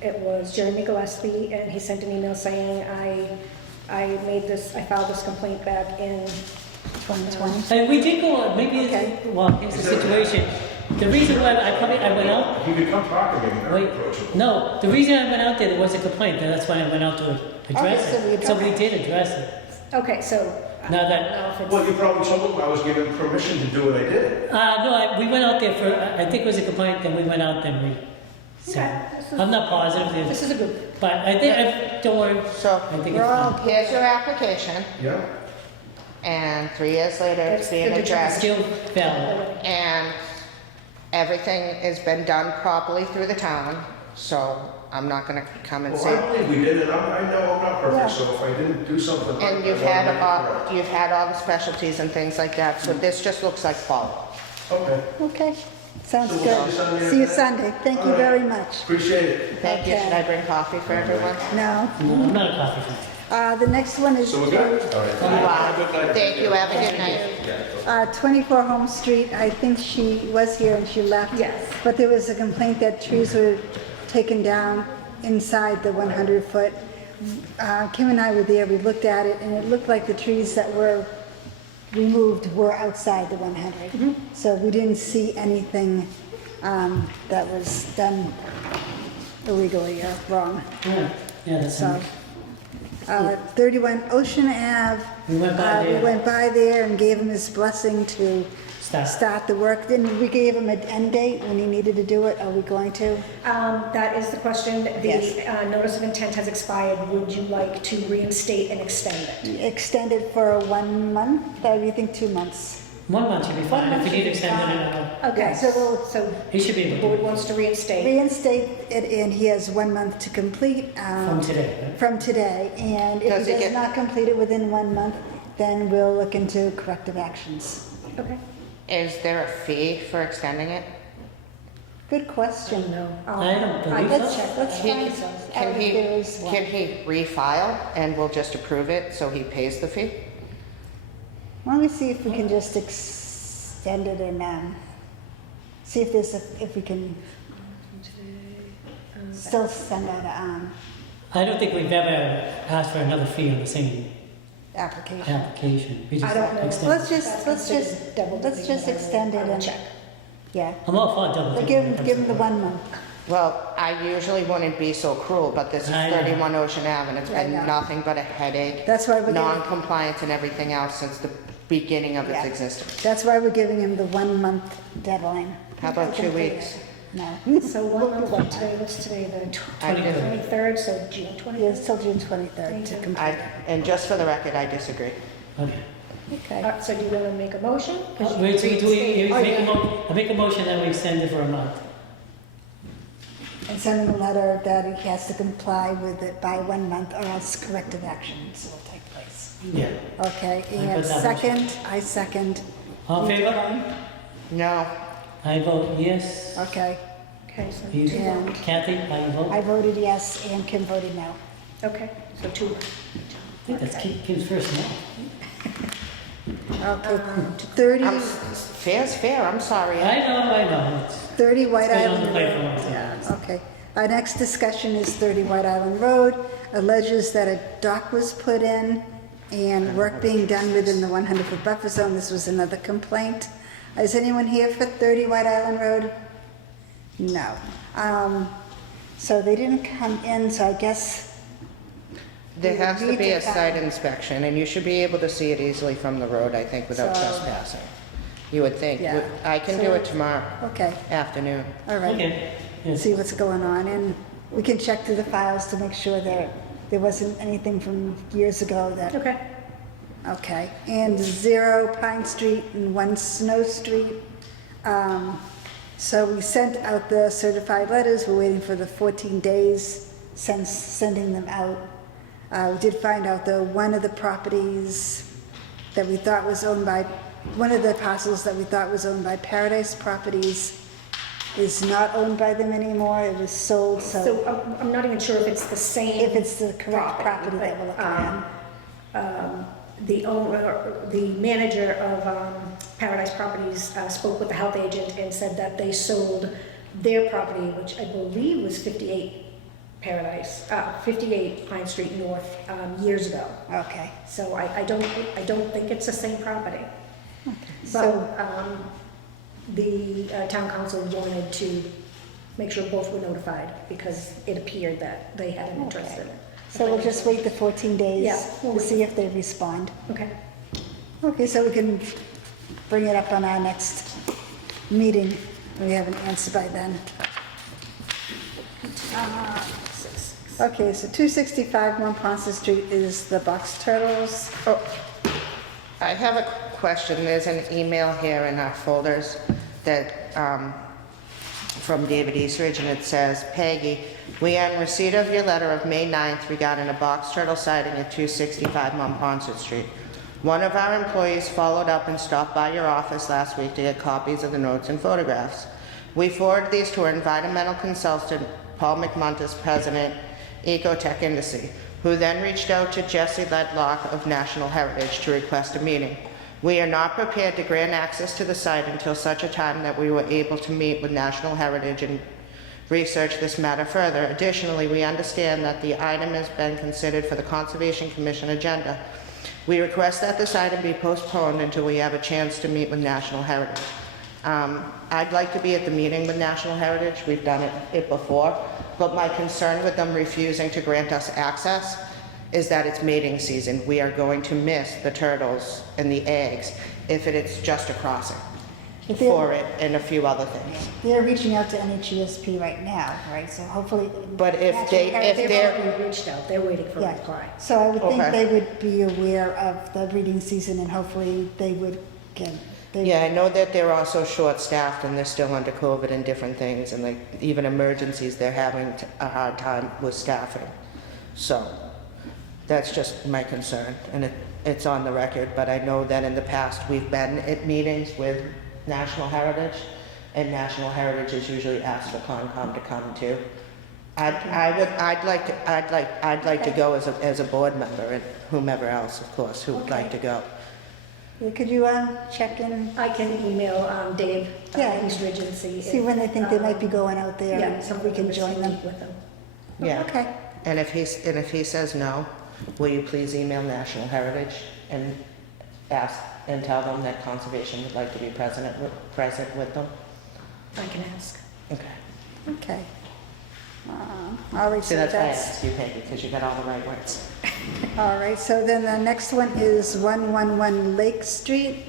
it was Jeremy Gillespie, and he sent an email saying, I filed this complaint back in 2020. And we did go, maybe, Okay. well, here's the situation. The reason why I went out, You could come talk to me, I'm very wait, approachable. no, the reason I went out there was a complaint, and that's why I went out to address Okay, so we it. So we addressed did address it. Okay, so I Now don't that- know if it's. Well, you probably told them I was given permission to do what I did. No, we went out there for, I think it was a complaint, then we went out, then we, so, Okay, this is- I'm not positive, This is a good. but I think, don't worry, So I think We're it's all, fine. here's your application, Yeah. and 3 years later, it's It's being the addressed, Still valid. and everything has been done properly through the town, so I'm not gonna come and Well, say. I believe we did, and I know I'm not Yeah. perfect, so if I didn't do something right, And I you've had all the specialties and things like that, so this just looks like follow-up. Okay, okay, sounds So we'll see you good. Sunday See you at nine? Sunday. Thank you All right. very much. appreciate it. Thank you. Okay. Should I bring coffee for everyone? No. I'm not a coffee fan. The next one is So we're good? All right. Wow. Thank you. Have a good night. 24 Home Street. I think she was here and she left. Yes. But there was a complaint that trees were taken down inside the 100-foot. Kim and I were there, we looked at it, and it looked like the trees that were removed were outside the 100. So we didn't see anything that was done illegally or wrong. Yeah, that's So, fine. 31 Ocean Ave. We went by We there. went by there and gave him his blessing to Start. start the work. Then we gave him an end date when he needed to do it. Are we going to? That is the question. Yes. The notice of intent has expired. Would you like to reinstate and extend it? Extend it for 1 month, or do you think 2 months? 1 month should be fine. If we need to extend it, Okay, Yeah, so we'll- so he should be the able to. board wants to reinstate. Reinstate it, and he has 1 month to complete. From today, right? From today, and if Does he it does get- not complete it within 1 month, then we'll look into corrective actions. Okay. Is there a fee for extending it? Good question. No. I don't believe Let's so. check, let's He- find some. Can he, There is one. can he refile and we'll just approve it so he pays the fee? Why don't we see if we can just extend it and, see if there's, if we can still send out a, I don't think we've ever asked for another fee on the same application. application. We I just don't know. extend- Let's That's just considered double let's dipping, just but I will- extend it I will and, check. yeah. I'm all for double. But dipping give him when it the comes to 1 month. Well, I usually wouldn't be so cruel, but this is I know. 31 Ocean Ave and it's I been know. nothing but a headache, That's why we're giving, non-compliance and everything else since the beginning of its Yeah. existence. that's why we're giving him the 1 month deadline. How about 2 weeks? No. So 1 month from today, what's today, the I did- 23rd, so June Yeah, 23rd? it's till June 23rd to complete. And just for the record, I disagree. Okay. Okay. So do you want to make a motion? 'Cause you Wait, so do we, reinstated. you Oh, make a yeah. I make a motion that we extend it for a month. And send him a letter that he has to comply with it by 1 month or else corrective actions will take place. Yeah. Okay, I and put that second, I second. All in favor? No, I vote yes. Okay, Okay, so You- two, and Kathy, how you vote? I voted yes and Kim voted no. okay, so two. I think that's Kim's first no. Okay, 30, fair's fair, I'm sorry. I know. It's 30 White been on the Island plate Road. for a long time. Yeah, okay. Our next discussion is 30 White Island Road, alleges that a dock was put in and work being done within the 100-foot buffer zone. This was another complaint. Is anyone here for 30 White Island Road? No. So they didn't come in, so I guess, There has to be a Need to- site inspection, and you should be able to see it easily from the road, I think, without So- trespassing. You would think. Yeah. I can do So- it tomorrow okay, afternoon. all right. Okay. Yes. See what's going on, and we can check through the files to make sure that there wasn't anything from years ago that, Okay. okay. And 0 Pine Street and 1 Snow Street. So we sent out the certified letters, we're waiting for the 14 days since sending them out. We did find out though, one of the properties that we thought was owned by, one of the parcels that we thought was owned by Paradise Properties is not owned by them anymore, it was sold, So I'm not even sure if it's the same. if it's the correct property that we're looking at. the owner, the manager of Paradise Properties spoke with the health agent and said that they sold their property, which I believe was 58 58 Pine Street North, years ago. Okay. So I don't think it's the same property. So, But the town council wanted to make sure both were notified because it appeared that they had an interest in it. so we'll just wait the 14 days Yeah. to see if they respond. Okay. Okay, so we can bring it up on our next meeting. We have an answer by then. Okay, so 265 Monpont Street is the box turtles. Oh, I have a question. There's an email here in our folders that, from David Eastridge, and it says, Peggy, we are in receipt of your letter of May 9th regarding a box turtle sighting at 265 Monpont Street. One of our employees followed up and stopped by your office last week to get copies of the notes and photographs. We forwarded these to our environmental consultant, Paul McMontis, President, Ecotech Industry, who then reached out to Jesse Ledlock of National Heritage to request a meeting. We are not prepared to grant access to the site until such a time that we were able to meet with National Heritage and research this matter further. Additionally, we understand that the item has been considered for the Conservation Commission agenda. We request that this item be postponed until we have a chance to meet with National Heritage. I'd like to be at the meeting with National Heritage. We've done it before, but my concern with them refusing to grant us access is that it's mating season. We are going to miss the turtles and the eggs if it is just a crossing If they're- for it and a few other things. They're reaching out to NHESP right now, right? So hopefully. But if Actually, they're, already reached out, they're waiting for a Yeah, reply. so I would think Okay. they would be aware of the breeding season and hopefully they would get. yeah, I know that they're also short-staffed and they're still under COVID and different things, and like even emergencies, they're having a hard time with staffing. So that's just my concern, and it's on the record, but I know that in the past, we've been at meetings with National Heritage, and National Heritage is usually asked for Concom to come too. I'd like to go as a board member, and whomever else, of course, who would like to go. Yeah, could you check in, I can email Dave Yeah. Eastridge and see. see when they think they might be going out there? Yeah, and if we can join them? With them. Yeah. Okay, And if he says no, will you please email National Heritage and ask and tell them that Conservation would like to be present with them? I can ask. Okay. okay. All right, See, so that's why I that's, asked you, Peggy, because you got all the right words. all right, so then the next one is 111 Lake Street.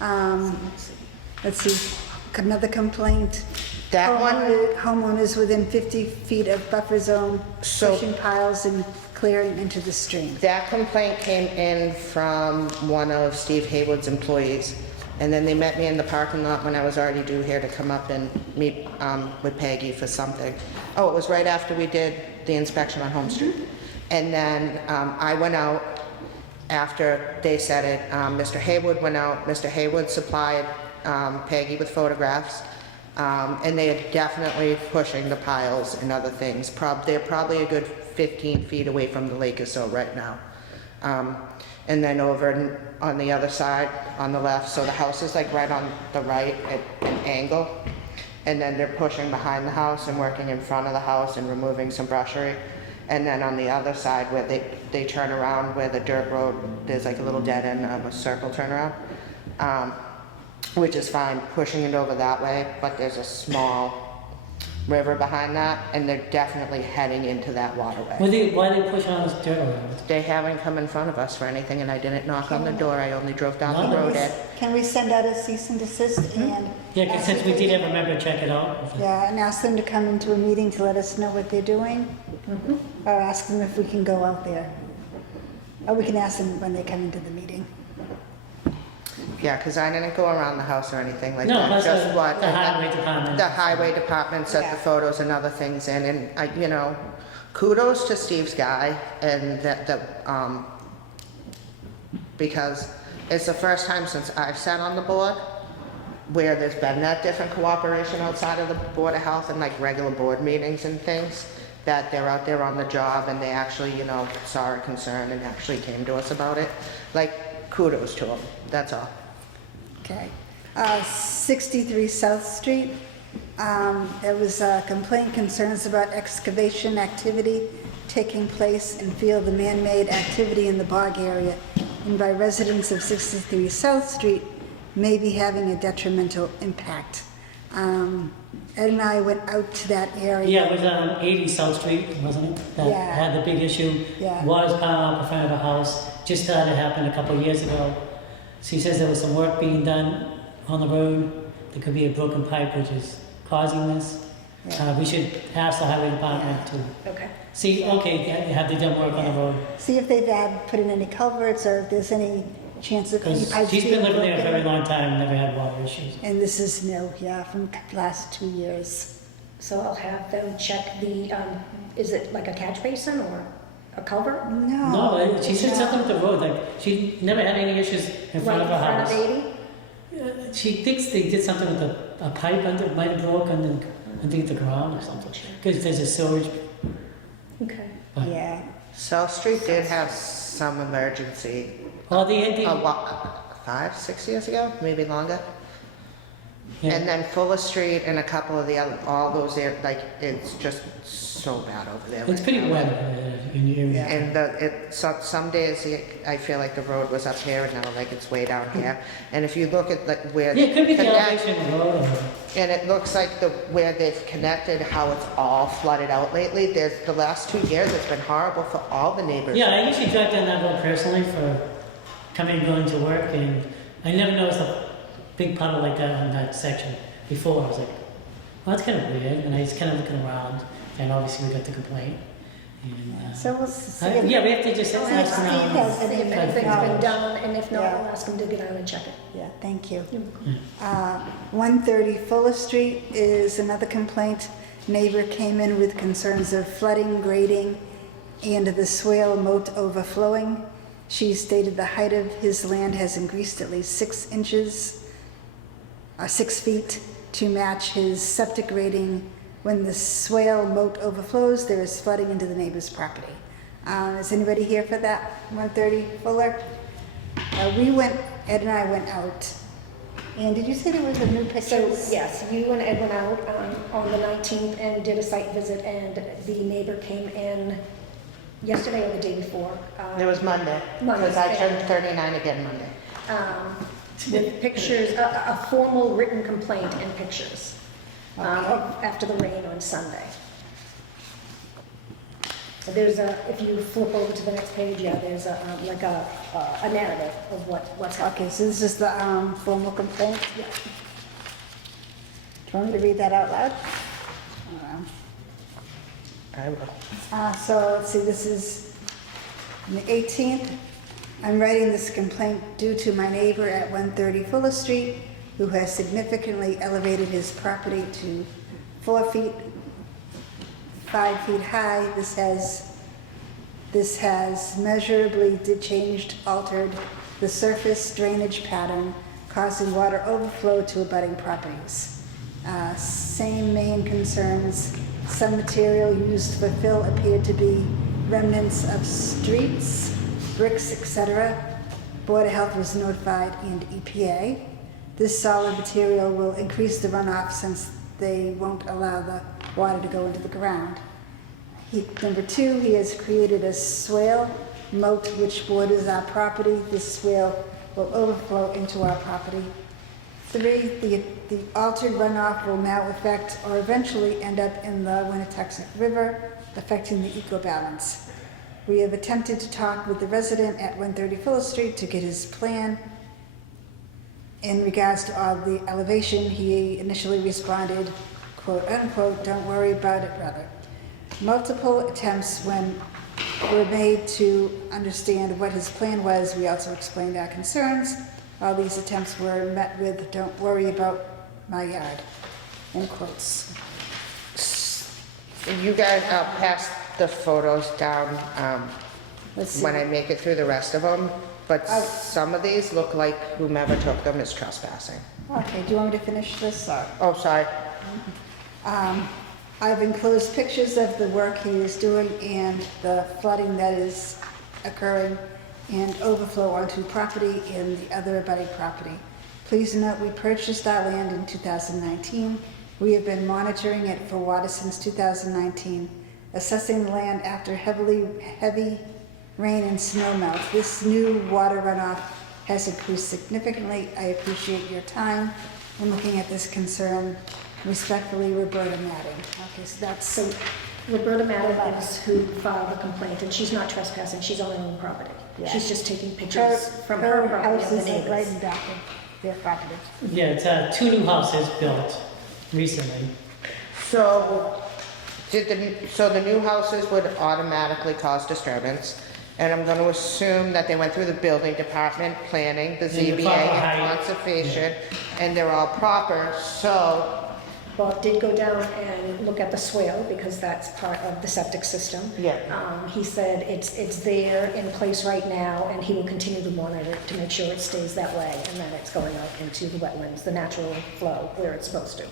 Let's see, another complaint. That one, Homeowners within 50 feet of buffer zone, So- pushing piles and clearing into the stream. that complaint came in from one of Steve Haywood's employees. And then they met me in the parking lot when I was already due here to come up and meet with Peggy for something. Oh, it was right after we did the inspection on Home Street. And then I went out after they said it. Mr. Haywood went out. Mr. Haywood supplied Peggy with photographs. And they are definitely pushing the piles and other things. They're probably a good 15 feet away from the lake or so right now. And then over on the other side, on the left, so the house is like right on the right at an angle. And then they're pushing behind the house and working in front of the house and removing some brushery. And then on the other side where they turn around where the dirt road, there's like a little dead end of a circle turnaround. Which is fine, pushing it over that way, but there's a small river behind that, and they're definitely heading into that waterway. Why are they pushing all this dirt around? They haven't come in front of us for anything, and I didn't knock on the door, I only drove down the road, Ed. Can we send out a cease and desist and? Yeah, because since we did have a member check it out. Yeah, and ask them to come into a meeting to let us know what they're doing? Or ask them if we can go out there? Or we can ask them when they come into the meeting. Yeah, because I didn't go around the house or anything like No, that, plus just the what? highway department. The highway department set Yeah. the photos and other things in, and kudos to Steve's guy, and because it's the first time since I've sat on the board where there's been that different cooperation outside of the Board of Health and like regular board meetings and things. that they're out there on the job and they actually, you know, saw our concern and actually came to us about it. Like, kudos to them, that's all. Okay. 63 South Street. There was a complaint concerns about excavation activity taking place and feel the man-made activity in the bog area and by residents of 63 South Street may be having a detrimental impact. Ed and I went out to that area. Yeah, it was 80 South Street, wasn't it? That Yeah. had the big issue. Yeah. Water's piling up in front of the house. Just started to happen a couple of years ago. She says there was some work being done on the road. There could be a broken pipe which is causing this. Yeah. We should ask the highway department to Okay. see, okay, have they done work on the road? See if they've put in any culverts or if there's any chance of any Because pipes she's being been living there a broken. very long time and never had water issues. And this is new, yeah, from the last 2 years. So I'll have them check the, is it like a catch basin or a culvert? No. No, she said something with the road, like she never had any issues in front of her Right in house. front of 80? She thinks they did something with a pipe under, might have broken and underneath the ground or something. Because there's a sewage. Okay. Yeah. South Street did have some emergency, Well, they, what, 5, 6 years ago, maybe longer? yeah. And then Fuller Street and a couple of the other, all those, like, it's just so bad over there. It's right pretty now. wet in the area. And some days, I feel like the road was up here and now like it's way down here. And if you look at like where. Yeah, it could be the connect- elevation of the road. And it looks like where they've connected, how it's all flooded out lately. The last 2 years, it's been horrible for all the neighbors. Yeah, I usually drive down that road personally for coming and going to work, and I never noticed a big puddle like that on that section before. I was like, well, that's kind of weird, and I was kind of looking around, and obviously we got the complaint. And, So we'll see. yeah, we have to just I'll ask ask Steve Steve has if any anything's been knowledge. done, and if not, Yeah. I'll ask him to get out and check it. Yeah, thank you. 130 Fuller Street is another complaint. Neighbor came in with concerns of flooding, grading, and the swale moat overflowing. She stated the height of his land has increased at least 6 inches, 6 feet, to match his septic rating. When the swale moat overflows, there is flooding into the neighbor's property. Is anybody here for that? 130 Fuller? Ed and I went out. And did you say there was a new So, picture? yes, you and Ed went out on the 19th and did a site visit, and the neighbor came in yesterday or the day before. It was Monday. Monday. Because I turned 39 again Monday. With pictures, a formal written complaint and pictures after the rain on Sunday. So there's if you flip over to the next page, yeah, there's a narrative of what's happening. Okay, so this is the formal complaint? Yeah. Do you want me to read that out loud? I will. So let's see, this is on the 18th. I'm writing this complaint due to my neighbor at 130 Fuller Street, who has significantly elevated his property to 4 feet, 5 feet high. This has measurably altered the surface drainage pattern, causing water overflow to abutting properties. Same main concerns. Some material used for fill appeared to be remnants of streets, bricks, etc. Board of Health was notified and EPA. This solid material will increase the runoff since they won't allow the water to go into the ground. Number 2, he has created a swale moat which borders our property. This swale will overflow into our property. 3, the altered runoff will now affect or eventually end up in the Winnetoxet River, affecting the ecobalance. We have attempted to talk with the resident at 130 Fuller Street to get his plan. In regards to all the elevation, he initially responded, quote unquote, "Don't worry about it, brother." Multiple attempts were made to understand what his plan was. We also explained our concerns. All these attempts were met with, "Don't worry about my yard," end quotes. You guys, I'll pass the photos down Let's see. when I make it through the rest of them. But Oh. some of these look like whomever took them is trespassing. Okay, do you want me to finish this? Or? Oh, sorry. I've enclosed pictures of the work he is doing and the flooding that is occurring and overflow onto property and the other abutting property. Please note, we purchased our land in 2019. We have been monitoring it for water since 2019, assessing the land after heavy rain and snow melt. This new water runoff has increased significantly. I appreciate your time in looking at this concern. Respectfully, Roberta Madden. Okay, so that's, So Roberta Madden is who filed the complaint, and she's not trespassing, she's on her own property. Yeah. She's just taking pictures from her property house of the is right neighbors. in back of their property. Yeah, it's 2 new houses built recently. So, so the new houses would automatically cause disturbance, and I'm gonna assume that they went through the building department, planning, the the ZBA, proper and height. conservation, and they're all proper, so, Bob did go down and look at the swale, because that's part of the septic system. yeah. He said it's there in place right now, and he will continue to monitor it to make sure it stays that way, and that it's going out into the wetlands, the natural flow where it's supposed to.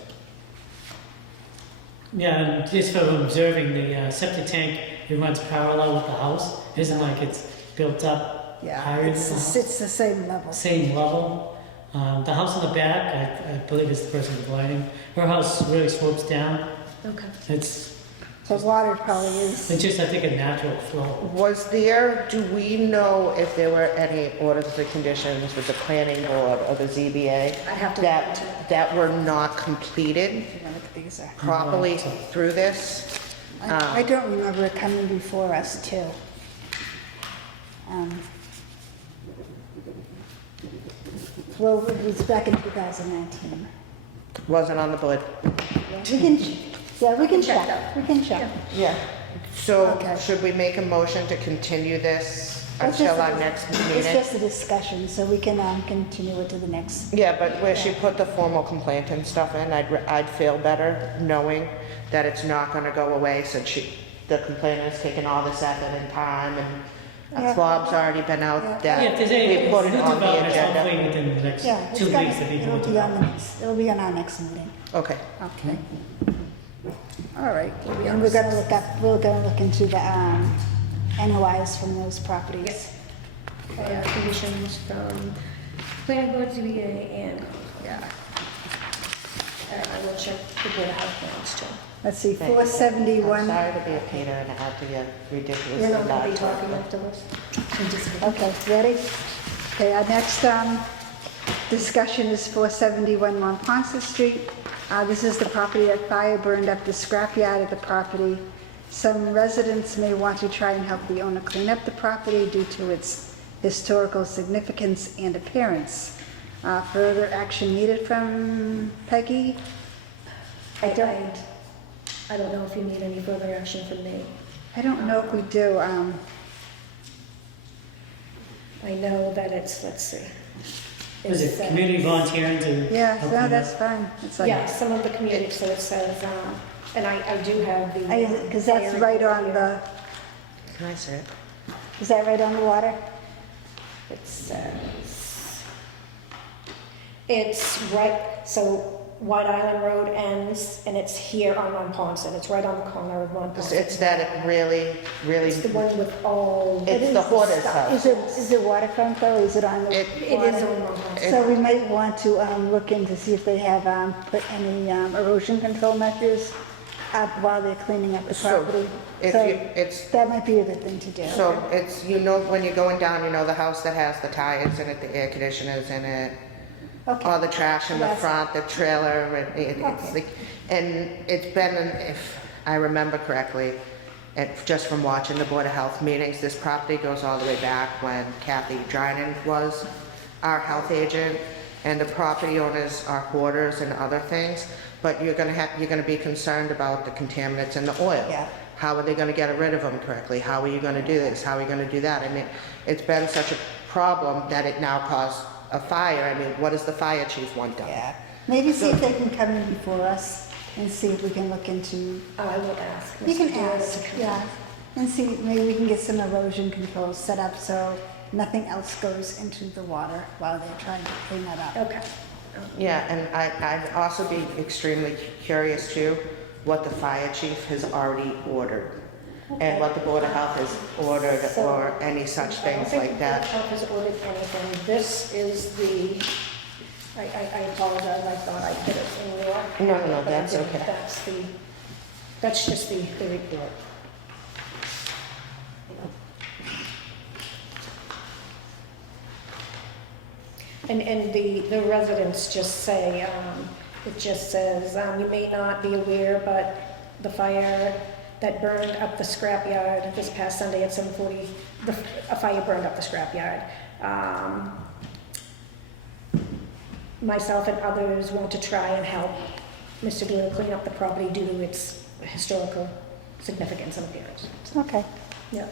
Yeah, and just from observing the septic tank, it runs parallel with the house. It isn't like it's built up Yeah, higher than the it's house. the same level. Same level. The house in the back, I believe it's the person lighting. Her house really slopes down. Okay. It's So water probably is, just, I think, a natural flow. Was there, do we know if there were any orders of conditions with the planning board or the ZBA I'd have to look into it. that were not completed you know what these are. properly through this? I don't remember it coming before us too. Well, it was back in 2019. Wasn't on the board. We can check check, that. we can check. Yeah. So Okay. should we make a motion to continue this It's until just our a- next It's meeting? just a discussion, so we can continue it to the next. Yeah, but where she put the formal complaint and stuff in, I'd feel better knowing that it's not gonna go away since the complainant's taken all this effort and time and Yeah. Bob's already been Yeah. out Yeah, if there's any we new put it on the developments, agenda. hopefully within the next Yeah, it's 2 gonna- weeks, if you it'll go be on to the next, it'll be on our next meeting. Okay. Okay. All right, and we're gonna look into the NOIs from those properties. Conditions from planning board, ZBA, and, Yeah. I will check the board of health plans too. Let's see, Thank you. 471. I'm sorry to be a Peter and add to your ridiculous. We're not gonna be talking afterwards. Okay, ready? Okay, our next discussion is 471 Monpont Street. This is the property that fire burned up the scrapyard of the property. Some residents may want to try and help the owner clean up the property due to its historical significance and appearance. Further action needed from Peggy? I don't know if you need any further action from me. I don't know if we do. I know that it's, let's see. Is It's, it community volunteering to? Yeah, help no, you that's out? fine. It's like, Yeah, some of the community, so it says, and I do have the. because that's right on the, Can I see it? is that right on the water? It says, it's right, so White Island Road ends, and it's here on Monpont, it's right on the corner of Monpont. It's that it really, really, It's the one with all. It's the hoarder's house. Is it waterfront though? Is it on the? It- It is on Monpont. So we might want to look in to see if they have put any erosion control measures up while they're cleaning up the So, property. if So you- it's- that might be a good thing to do. so it's, you know, when you're going down, you know, the house that has the tires in it, the air conditioners in it, Okay. all the trash in the Yes. front, the trailer, it's Okay. like, and it's been, if I remember correctly, just from watching the Board of Health meetings, this property goes all the way back when Kathy Drynan was our health agent, and the property owners are hoarders and other things, but you're gonna be concerned about the contaminants in the oil. Yeah. How are they gonna get rid of them correctly? How are you gonna do this? How are you gonna do that? I mean, it's been such a problem that it now caused a fire. I mean, what does the fire chief want done? Yeah. Maybe see if they can come in before us and see if we can look into. I will ask. You can Mr. Doyle ask, to come. yeah, and see maybe we can get some erosion controls set up so nothing else goes into the water while they're trying to clean that up. Okay. Yeah, and I'd also be extremely curious too, what the fire chief has already ordered, and what the Board of Health has ordered, So- or any such things like that. I don't think the Board of Health has ordered anything. This is the, I apologize, I thought I put it in your. No, but I that's didn't. okay. That's just the report. And the residents just say, it just says, you may not be aware, but the fire that burned up the scrapyard this past Sunday at 7:40, a fire burned up the scrapyard. Myself and others want to try and help Mr. Doyle clean up the property due to its historical significance and appearance. Okay. Yeah.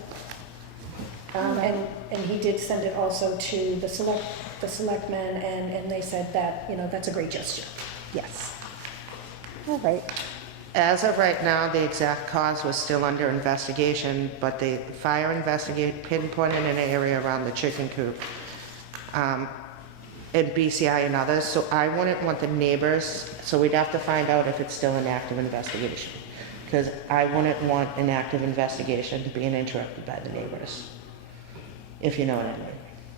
And he did send it also to the selectmen, and they said that, that's a great gesture. Yes. All right. As of right now, the exact cause was still under investigation, but the fire pinpointed an area around the chicken coop, in BCI and others, so I wouldn't want the neighbors, so we'd have to find out if it's still an active investigation. Because I wouldn't want an active investigation being interrupted by the neighbors, if you know what I mean.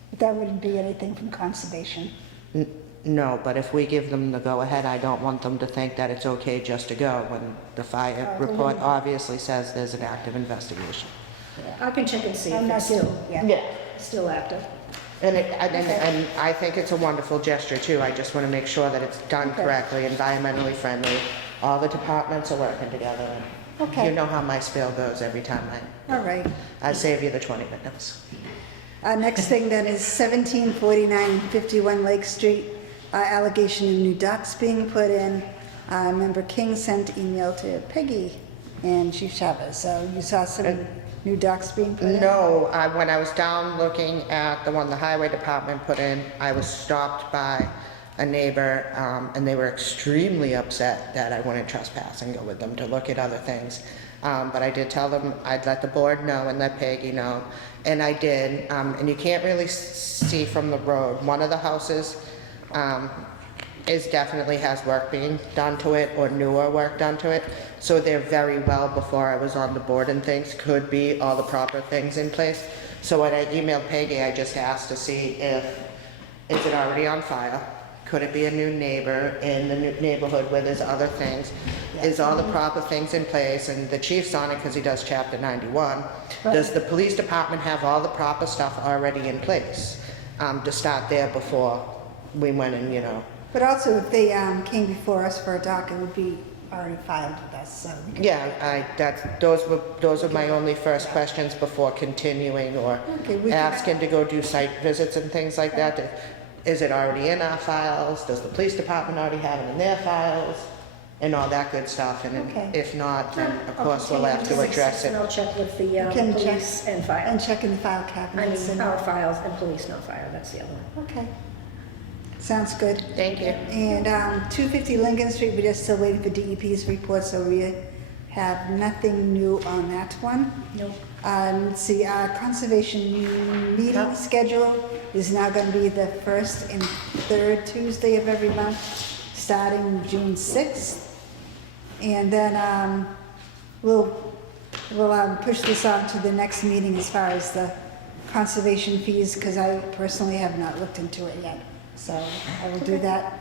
But that wouldn't be anything from conservation. No, but if we give them the go-ahead, I don't want them to think that it's okay just to go when the fire report obviously says there's an active investigation. I can check and see I'm if not it's doing, still active. And I think it's a wonderful gesture too. I just want to make sure that it's done Okay. correctly, environmentally friendly. All the departments are working together. And Okay. You know how my spiel goes every time All right. I save you the 20 minutes. Next thing then is 1749 and 51 Lake Street, allegation of new docks being put in. Member King sent email to Peggy and Chief Chavez, so you saw some new docks being put in? No, when I was down looking at the one the highway department put in, I was stopped by a neighbor, and they were extremely upset that I wouldn't trespass and go with them to look at other things. But I did tell them I'd let the board know and let Peggy know, and I did. And you can't really see from the road. One of the houses definitely has work being done to it, or newer work done to it. So they're very well, before I was on the board and things, could be all the proper things in place. So when I emailed Peggy, I just asked to see is it already on file? Could it be a new neighbor in the new neighborhood where there's other things? Is all the proper things in place? And the chief's on it because he does chapter 91. Does the police department have all the proper stuff already in place? To start there before we went and, But also, if they came before us for a dock, it would be already filed with us, so. we could- Yeah, those were my only first questions before continuing or Okay, we can- asking to go do site visits and things like that. Is it already in our files? Does the police department already have it in their files? And all that good stuff, and Okay. if not, then of I'll course we'll have to continue address And it. I'll check with the can police and fire. And check in the file I cabinets. mean, and- our files and police, not fire, that's the other one. Okay. Sounds good. Thank you. And 250 Lincoln Street, we're just still waiting for DEP's report, so we have nothing new on that one. Nope. Let's see, our conservation meeting schedule is now going to be the first and third Tuesday of every month, starting June 6th. And then we'll push this on to the next meeting as far as the conservation fees, because I personally have not looked into it yet. So I will do that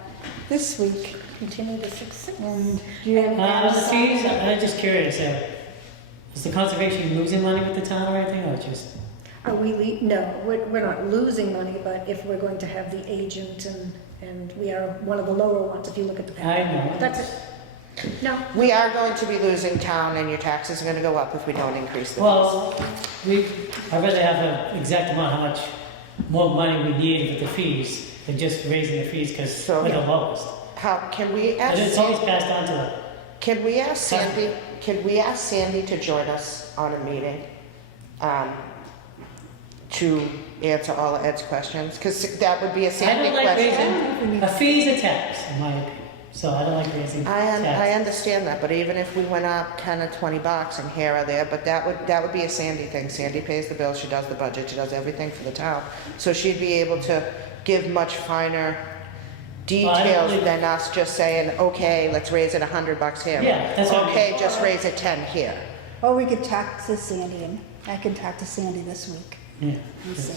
this week. Continue the 6th. And do you have The fees, I'm just curious, is the conservation losing money with the town or anything, or just? Are we, no, we're not losing money, but if we're going to have the agent and we are one of the lower ones, if you look at the. I know. That's it. No. We are going to be losing town, and your taxes are gonna go up if we don't increase the fees. Well, I'd rather have an exact amount, how much more money we need with the fees, than just raising the fees, because So- we're the lowest. Can we ask? And it's always passed on to the, Can we ask Sandy to join us on a meeting, to answer all of Ed's questions? Because that would be a I Sandy don't like question. raising, a fee's a tax, in my opinion, so I don't like raising I taxes. understand that, but even if we went up 10 or 20 bucks and here or there, but that would be a Sandy thing. Sandy pays the bill, she does the budget, she does everything for the town. So she'd be able to give much finer details believe- than us just saying, okay, let's raise it $100 here. Yeah, that's what I mean. Okay, just raise it 10 here. Or we could talk to Sandy, and I can talk to Sandy this week Yeah. and see.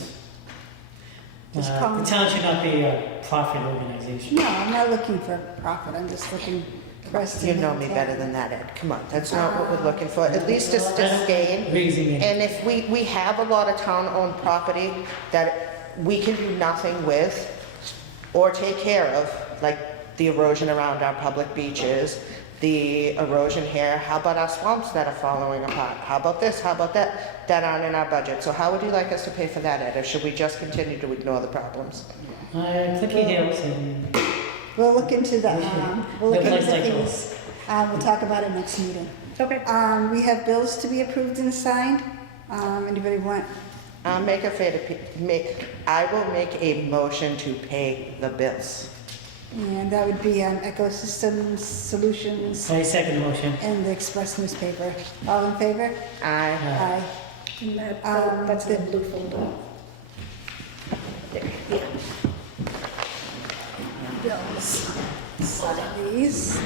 Just call The me. town should not be a profit organization. No, I'm not looking for profit, I'm just looking for us to. You know me maintain. better than that, Ed. Come on, that's not what we're looking for. At least it's sustain. Raising it. And if we have a lot of town-owned property that we can do nothing with or take care of, like the erosion around our public beaches, the erosion here, how about our swamps that are falling apart? How about this, how about that, that aren't in our budget? So how would you like us to pay for that, Ed, or should we just continue to ignore the problems? Clicky Hills and, We'll look into that, we'll look The into place the like fees, we'll talk about it next meeting. Okay. We have bills to be approved and signed, anybody want, I will make a motion to pay the bills. and that would be, Ecosystem Solutions I second motion. and the Express newspaper, all in favor? Aye. Aye. And that, Um, that's the blue folder. There, yeah. Bills, sign these.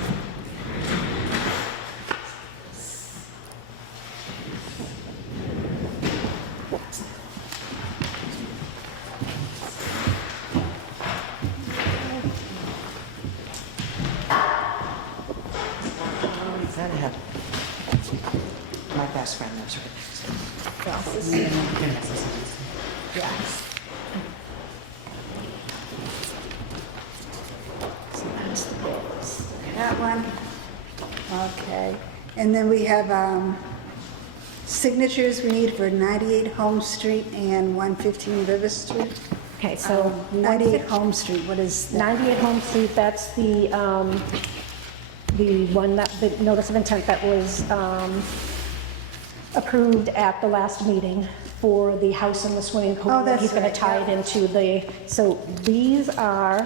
That had, my best friend lives right next to me. Yes. So that's the bills. That one. Okay. And then we have signatures we need for 98 Home Street and 115 River Street. Okay, so 98 Home Street, what is that? 98 Home Street, that's the one that, the notice of intent that was approved at the last meeting for the house and the swimming pool. Oh, that's He's gonna right, tie it yeah. into the, so these are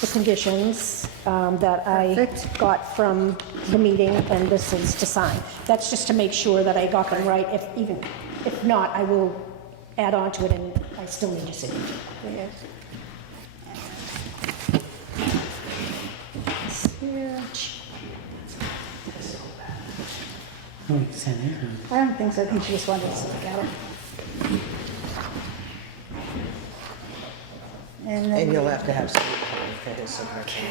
the conditions that I Perfect. got from the meeting, and this is to sign. That's just to make sure that I got them right. If not, I will add on to it, and I still need your signature. Yes. Here. Oh, you can sign that. I don't think so, I think she just wanted us to look at it. And then And you'll we have to have somebody for his signature.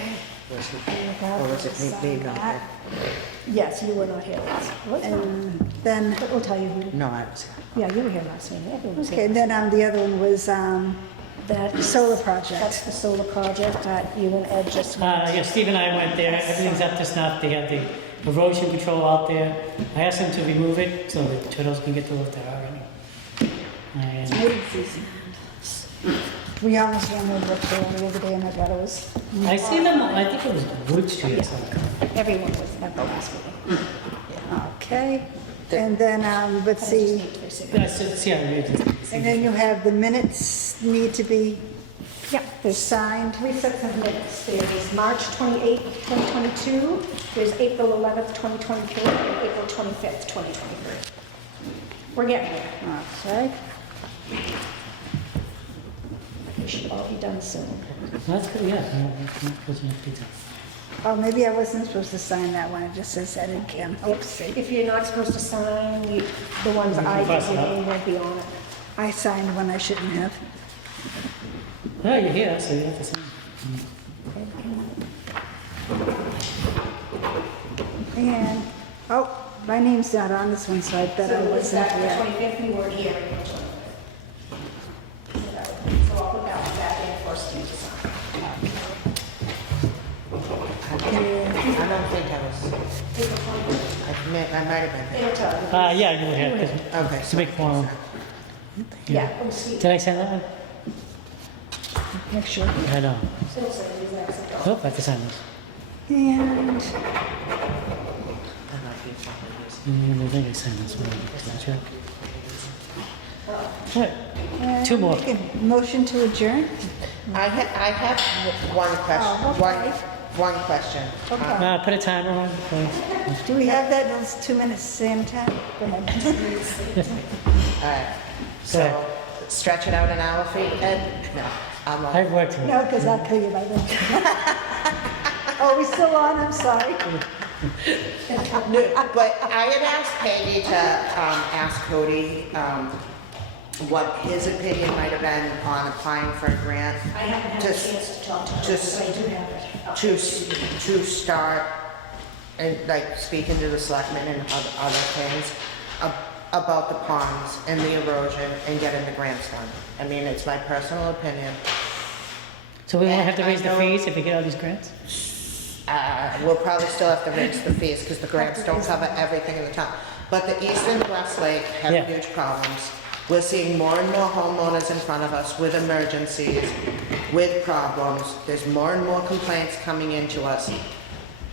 Was he, have or was it to me sign not that. there? Yes, you were not here last. What's wrong? And then, But we'll tell you who. No, I was here. Yeah, you were here last meeting. Everyone was okay, here. then the other one was That solar That's project. the solar project that you and Ed just went. Yeah, Steve and I went there, everything's up to snuff, they have the erosion control out there. I asked them to remove it so the turtles can get to if there are any. And We almost ran over it there the other day and my brother was. I see them, I think it was Wood Street or something. Everyone was at the last meeting. Okay, and then, let's I just see, need their signature. Yeah, so, yeah, we just- and then you have the minutes need to be Yeah, there's signed. 3 sets of minutes. There's March 28th, 2022, there's April 11th, 2023, and April 25th, 2023. We're getting there. Okay, They should all be done soon. That's good, yeah. No, that's enough detail. oh, maybe I wasn't supposed to sign that one, it just says that in Kim, oopsie. If you're not supposed to sign, the ones You can I cross did, it out. your name won't be on it. I signed one I shouldn't have. Oh, you're here, so you have to sign. And, oh, my name's not on this one, so I bet I wasn't The here. 25th, we weren't here. So I'll put that one back in for Steve to sign. I don't think I was, I might have been. It'll tell you. Yeah, you were here, 'cause Okay, it's a big forum. Yeah, it was Steve. Did I sign that one? Make sure. I know. It'll say the exact same. Oh, I have to sign this. And, I think I signed this one. Can I check? Alright, Two more. make a motion to adjourn? I have one question, one question. Okay. put a timer on, please. Do we have that in those 2 minutes, same time? Go ahead. All right, so stretch it out an hour for you, Ed? No. I've worked with No, because I'll kill you by then. Oh, we still on? I'm sorry. No, but I had asked Peggy to ask Cody what his opinion might have been on applying for a grant I haven't had a Just- chance to talk to her, just- but I do have it. to start and like speaking to the selectmen and other things about the ponds and the erosion and getting the grants done. I mean, it's my personal opinion. So we won't have to I raise the know- fees if we get all these grants? We'll probably still have to raise the fees because the grants don't cover everything in the town. But the East and West Lake have Yeah. huge problems. We're seeing more and more homeowners in front of us with emergencies, with problems. There's more and more complaints coming into us.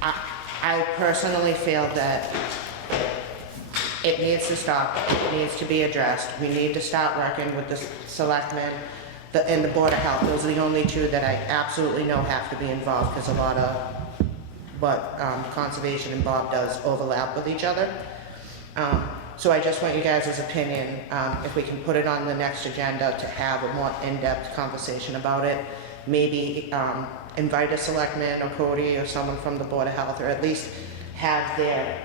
I personally feel that it needs to stop, it needs to be addressed. We need to start working with the selectmen and the Board of Health. Those are the only two that I absolutely know have to be involved because a lot of what Conservation and Bob does overlap with each other. So I just want you guys' opinion, if we can put it on the next agenda to have a more in-depth conversation about it. Maybe invite a selectman or Cody or someone from the Board of Health, or at least have their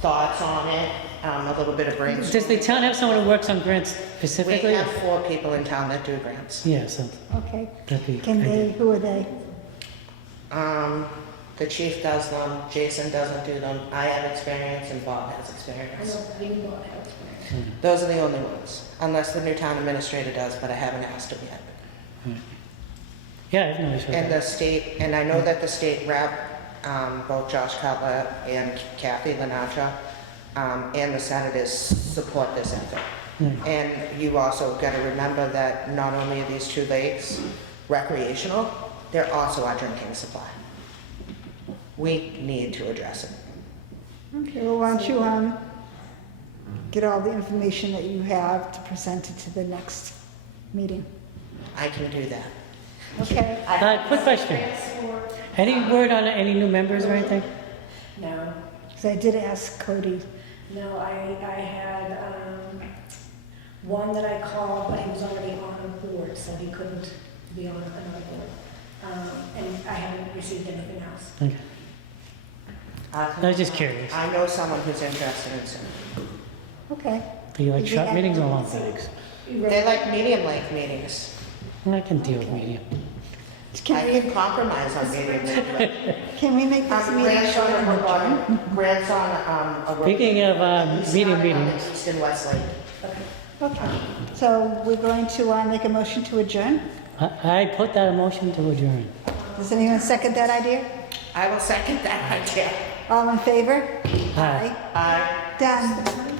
thoughts on it, a little bit of brainstorming. Does the town have someone who works on grants We specifically? have 4 people in town that do grants. Yeah, so Okay. that'd be. Can they, who are they? The chief does them, Jason doesn't do them, I have experience and Bob has I experience. know, I know what else. Those are the only ones, unless the new town administrator does, but I haven't asked him yet. Yeah, I have no issue with And that. the state, and I know that the state rep, both Josh Cutler and Kathy Lenatra, and the senators support this effort. And you also gotta remember that not only are these 2 lakes recreational, they're also our drinking supply. We need to address it. Okay, well, why don't you, get all the information that you have to present it to the next meeting? I can do that. Okay? Quick question. Any word on any new members or anything? No, So I did ask Cody. no, I had, one that I called, but he was already on a board, so he couldn't be on another board. And I haven't received anything else. Okay. I was just curious. I know someone who's interested in it. Okay. Do you like Is short it- meetings or long meetings? They like medium-length meetings. I can deal with medium. I Can we, can compromise on medium-length. can we make this meeting Grants short on and adjourn? grants on, a road. Speaking of medium East meetings, East and West Lake. Okay. So we're going to make a motion to adjourn. I put that motion to adjourn. Does anyone second that idea? I will second that idea. All in favor? Aye. Aye. Done.